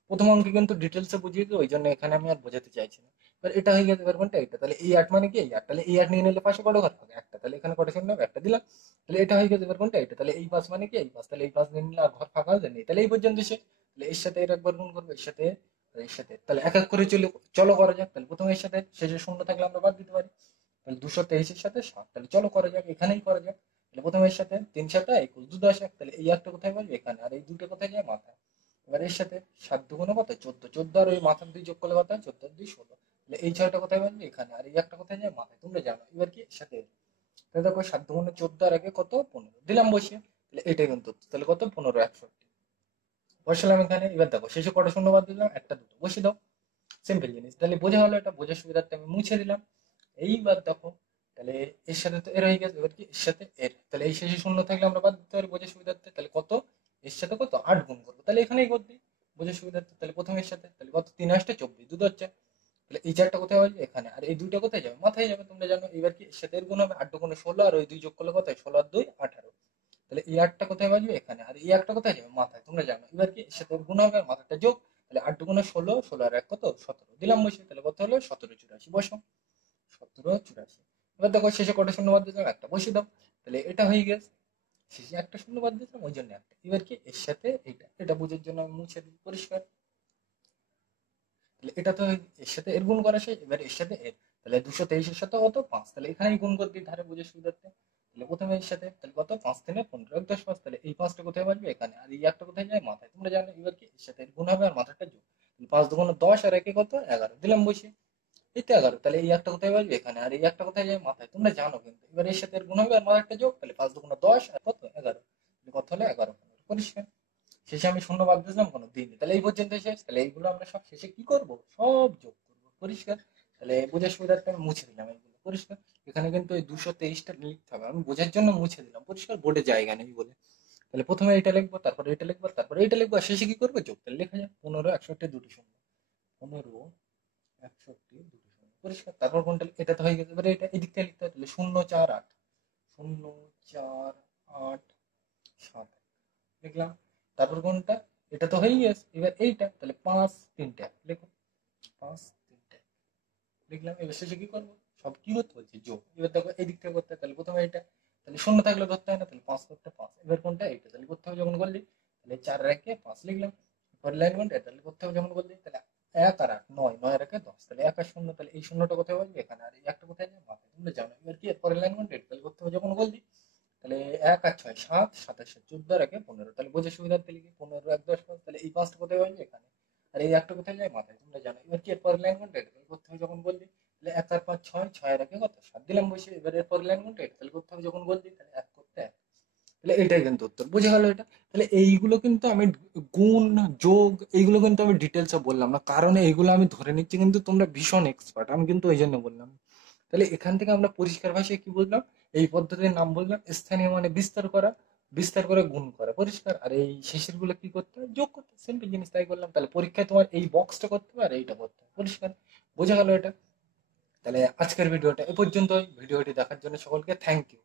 প্রথম অঙ্কে কিন্তু ডিটেলসে বুঝিয়ে দিই, ওই জন্য এখানে আমি আর বোঝাতে চাইছি না। এবার এটা হয়ে গেছে, এবার কোনটা এটা, তাহলে এই 8 মানে কি এই 8, তাহলে এই 8 নিয়ে নিলে পাশে কটা ঘর ফাঁকা একটা, তাহলে এখানে কটা শূন্য হবে একটা দিলাম। তাহলে এটা হয়ে গেছে, এবার কোনটা এটা, তাহলে এই 5 মানে কি এই 5, তাহলে এই 5 নিয়ে নিলে আর ঘর ফাঁকা হয়ে নেই, তাহলে এই পর্যন্ত সে। তাহলে এর সাথে এর একবার গুণ করবো, এর সাথে এর সাথে, তাহলে এক এক করে চলো করা যাক। তাহলে প্রথমে এর সাথে শেষে শূন্য থাকলে আমরা বাদ দিতে পারি, তাহলে 223-এর সাথে 7, তাহলে চলো করা যাক, এখানেই করা যাক। তাহলে প্রথমে এর সাথে 3 7 21 2 10 1, তাহলে এই একটা কোথায় বলবে এখানে, আর এই দুটো কোথায় যায় মাথায়। এবার এর সাথে 7 দুগুণে কত 14, 14 আর ওই মাথার 2 যোগ করলে কত হয় 14 আর 2 16, তাহলে এই 6টা কোথায় বলবে এখানে, আর এই একটা কোথায় যায় মাথায়, তোমরা জানো। এবার কি এর সাথে তাহলে দেখো 7 দুগুণে 14 আর আগে কত 15 দিলাম বসিয়ে, তাহলে এটাই কিন্তু তাহলে কত 15 61 বসালাম এখানে। এবার দেখো শেষে কটা শূন্য বাদ দিলাম, একটা দুটো বসিয়ে দাও, সিম্পল জিনিস। তাহলে বোঝা হলো, এটা বোঝার সুবিধার্থে আমি মুছে দিলাম। এইবার দেখো, তাহলে এর সাথে তো এর হয়ে গেছে, এবার কি এর সাথে এর, তাহলে এই শেষে শূন্য থাকলে আমরা বাদ দিতে পারি বোঝার সুবিধার্থে। তাহলে কত এর সাথে কত 8 গুণ করবো, তাহলে এখানেই করে দিই বোঝার সুবিধার্থে। তাহলে প্রথমে এর সাথে, তাহলে কত 3 8 24 2 10 4, তাহলে এই 4টা কোথায় হবে এখানে, আর এই দুইটা কোথায় যাবে মাথায় যাবে, তোমরা জানো। এবার কি এর সাথে এর গুণ হবে 8 গুণে 16, আর ওই 2 যোগ করলে কত হয় 16 আর 2 18, তাহলে এই 8টা কোথায় বাজবে এখানে, আর এই একটা কোথায় যাবে মাথায়, তোমরা জানো। এবার কি এর সাথে এর গুণ হবে আর মাথাটা যোগ, তাহলে 8 গুণে 16, 16 আর 1 কত 17 দিলাম বসে, তাহলে কত হলো 17 84 বসো, 17 84। এবার দেখো শেষে কটা শূন্য বাদ দিলাম, একটা বসিয়ে দাও, তাহলে এটা হয়ে গেছে। শেষে একটা শূন্য বাদ দিলাম, ওই জন্য একটা। এবার কি এর সাথে এটা, এটা বুঝার জন্য আমি মুছে দিই পরিষ্কার। তাহলে এটা তো এর সাথে এর গুণ করা শেষ, এবার এর সাথে এর, তাহলে 223-এর সাথে কত 5, তাহলে এখানেই গুণ করে দিই ধারে বুঝে সুবিধার্থে। তাহলে প্রথমে এর সাথে তাহলে কত 5 3 15 1 10 5, তাহলে এই 5টা কোথায় বসবে এখানে, আর এই একটা কোথায় যায় মাথায়, তোমরা জানো। এবার কি এর সাথে এর গুণ হবে আর মাথাটা যোগ, 5 দুগুণে 10 আর একে কত 11 দিলাম বসে, এই তো 11, তাহলে এই একটা কোথায় বসবে এখানে, আর এই একটা কোথায় যায় মাথায়, তোমরা জানো কিন্তু। এবার এর সাথে এর গুণ হবে আর মাথাটা যোগ, তাহলে 5 দুগুণে 10 আর কত 11, কত হলো 11 পরিষ্কার। শেষে আমি শূন্য বাদ দিয়েছিলাম কোনো দিইনি, তাহলে এই পর্যন্ত শেষ। তাহলে এইগুলো আমরা সব শেষে কি করব, সব যোগ করবো পরিষ্কার। তাহলে বোঝার সুবিধার্থে আমি মুছে দিলাম এইগুলো পরিষ্কার। এখানে কিন্তু এই 223টা লিখতে হবে, আমি বোঝার জন্য মুছে দিলাম পরিষ্কার, বোর্ডে জায়গা নেই বলে। তাহলে প্রথমে এটা লিখবো, তারপরে এটা লিখবো, তারপরে এটা লিখবো, আর শেষে কি করবো যোগ, তাহলে লেখা যায় 15 61 দুটো শূন্য, 15 61 দুটো শূন্য পরিষ্কার। তারপর কোনটা, এটা তো হয়ে গেছে, এবারে এটা এদিক থেকে লিখতে হবে, তাহলে 0 4 8, 0 4 8 7 লিখলাম। তারপর কোনটা, এটা তো হয়ে গেছে, এবার এইটা, তাহলে 5 3 লিখো, 5 3 লিখলাম। এবার শেষে কি করবো, সব কি করতে বলছে যোগ। এবার দেখো এই দিক থেকে করতে হয়, তাহলে প্রথমে এটা, তাহলে শূন্য থাকলে ধরতে হয় না, তাহলে 5 করতে 5, এবার কোনটা এইটা, তাহলে করতে হবে যখন করলি, তাহলে 4 রেখে 5 লিখলাম। পরের লাইন কোনটা, তাহলে করতে হবে যখন করলি, তাহলে 1 আর 8 9, 9 রেখে 10, তাহলে 1 আর 0, তাহলে এই শূন্যটা কোথায় বলবি এখানে, আর এই একটা কোথায় যাবে মাথায়, তোমরা জানো। এবার কি পরের লাইন কোনটা, তাহলে করতে হবে যখন করলি, তাহলে 1 আর 6 7, 7 আর 7 14 রেখে 15, তাহলে বোঝার সুবিধার্থে লিখি 15 1 10 5, তাহলে এই 5টা কোথায় বলবি এখানে, আর এই একটা কোথায় যায় মাথায়, তোমরা জানো। এবার কি পরের লাইন কোনটা, তাহলে করতে হবে যখন বললি, তাহলে 1 আর 5 6, 6 আর 1 কত 7 দিলাম বসে। এবার এর পরের লাইন কোনটা, তাহলে করতে হবে যখন বললি, তাহলে 1 করতে 1, তাহলে এটাই কিন্তু উত্তর, বুঝে গেল এটা। তাহলে এইগুলো কিন্তু আমি গুণ যোগ এইগুলো কিন্তু আমি ডিটেলসে বললাম না, কারণ এইগুলো আমি ধরে নিচ্ছি কিন্তু তোমরা ভীষণ এক্সপার্ট, আমি কিন্তু ওই জন্য বললাম। তাহলে এখান থেকে আমরা পরিষ্কার ভাষায় কি বললাম, এই পদ্ধতির নাম বললাম স্থানীয় মানে বিস্তার করা, বিস্তার করে গুণ করা পরিষ্কার। আর এই শেষের গুলো কি করতে হয়, যোগ করতে, সিম্পল জিনিস, তাই বললাম। তাহলে পরীক্ষায় তোমার এই বক্সটা করতে হবে আর এইটা করতে হবে পরিষ্কার, বোঝা গেল এটা। তাহলে আজকের ভিডিওটা এ পর্যন্তই, ভিডিওটি দেখার জন্য সকলকে থ্যাংক ইউ।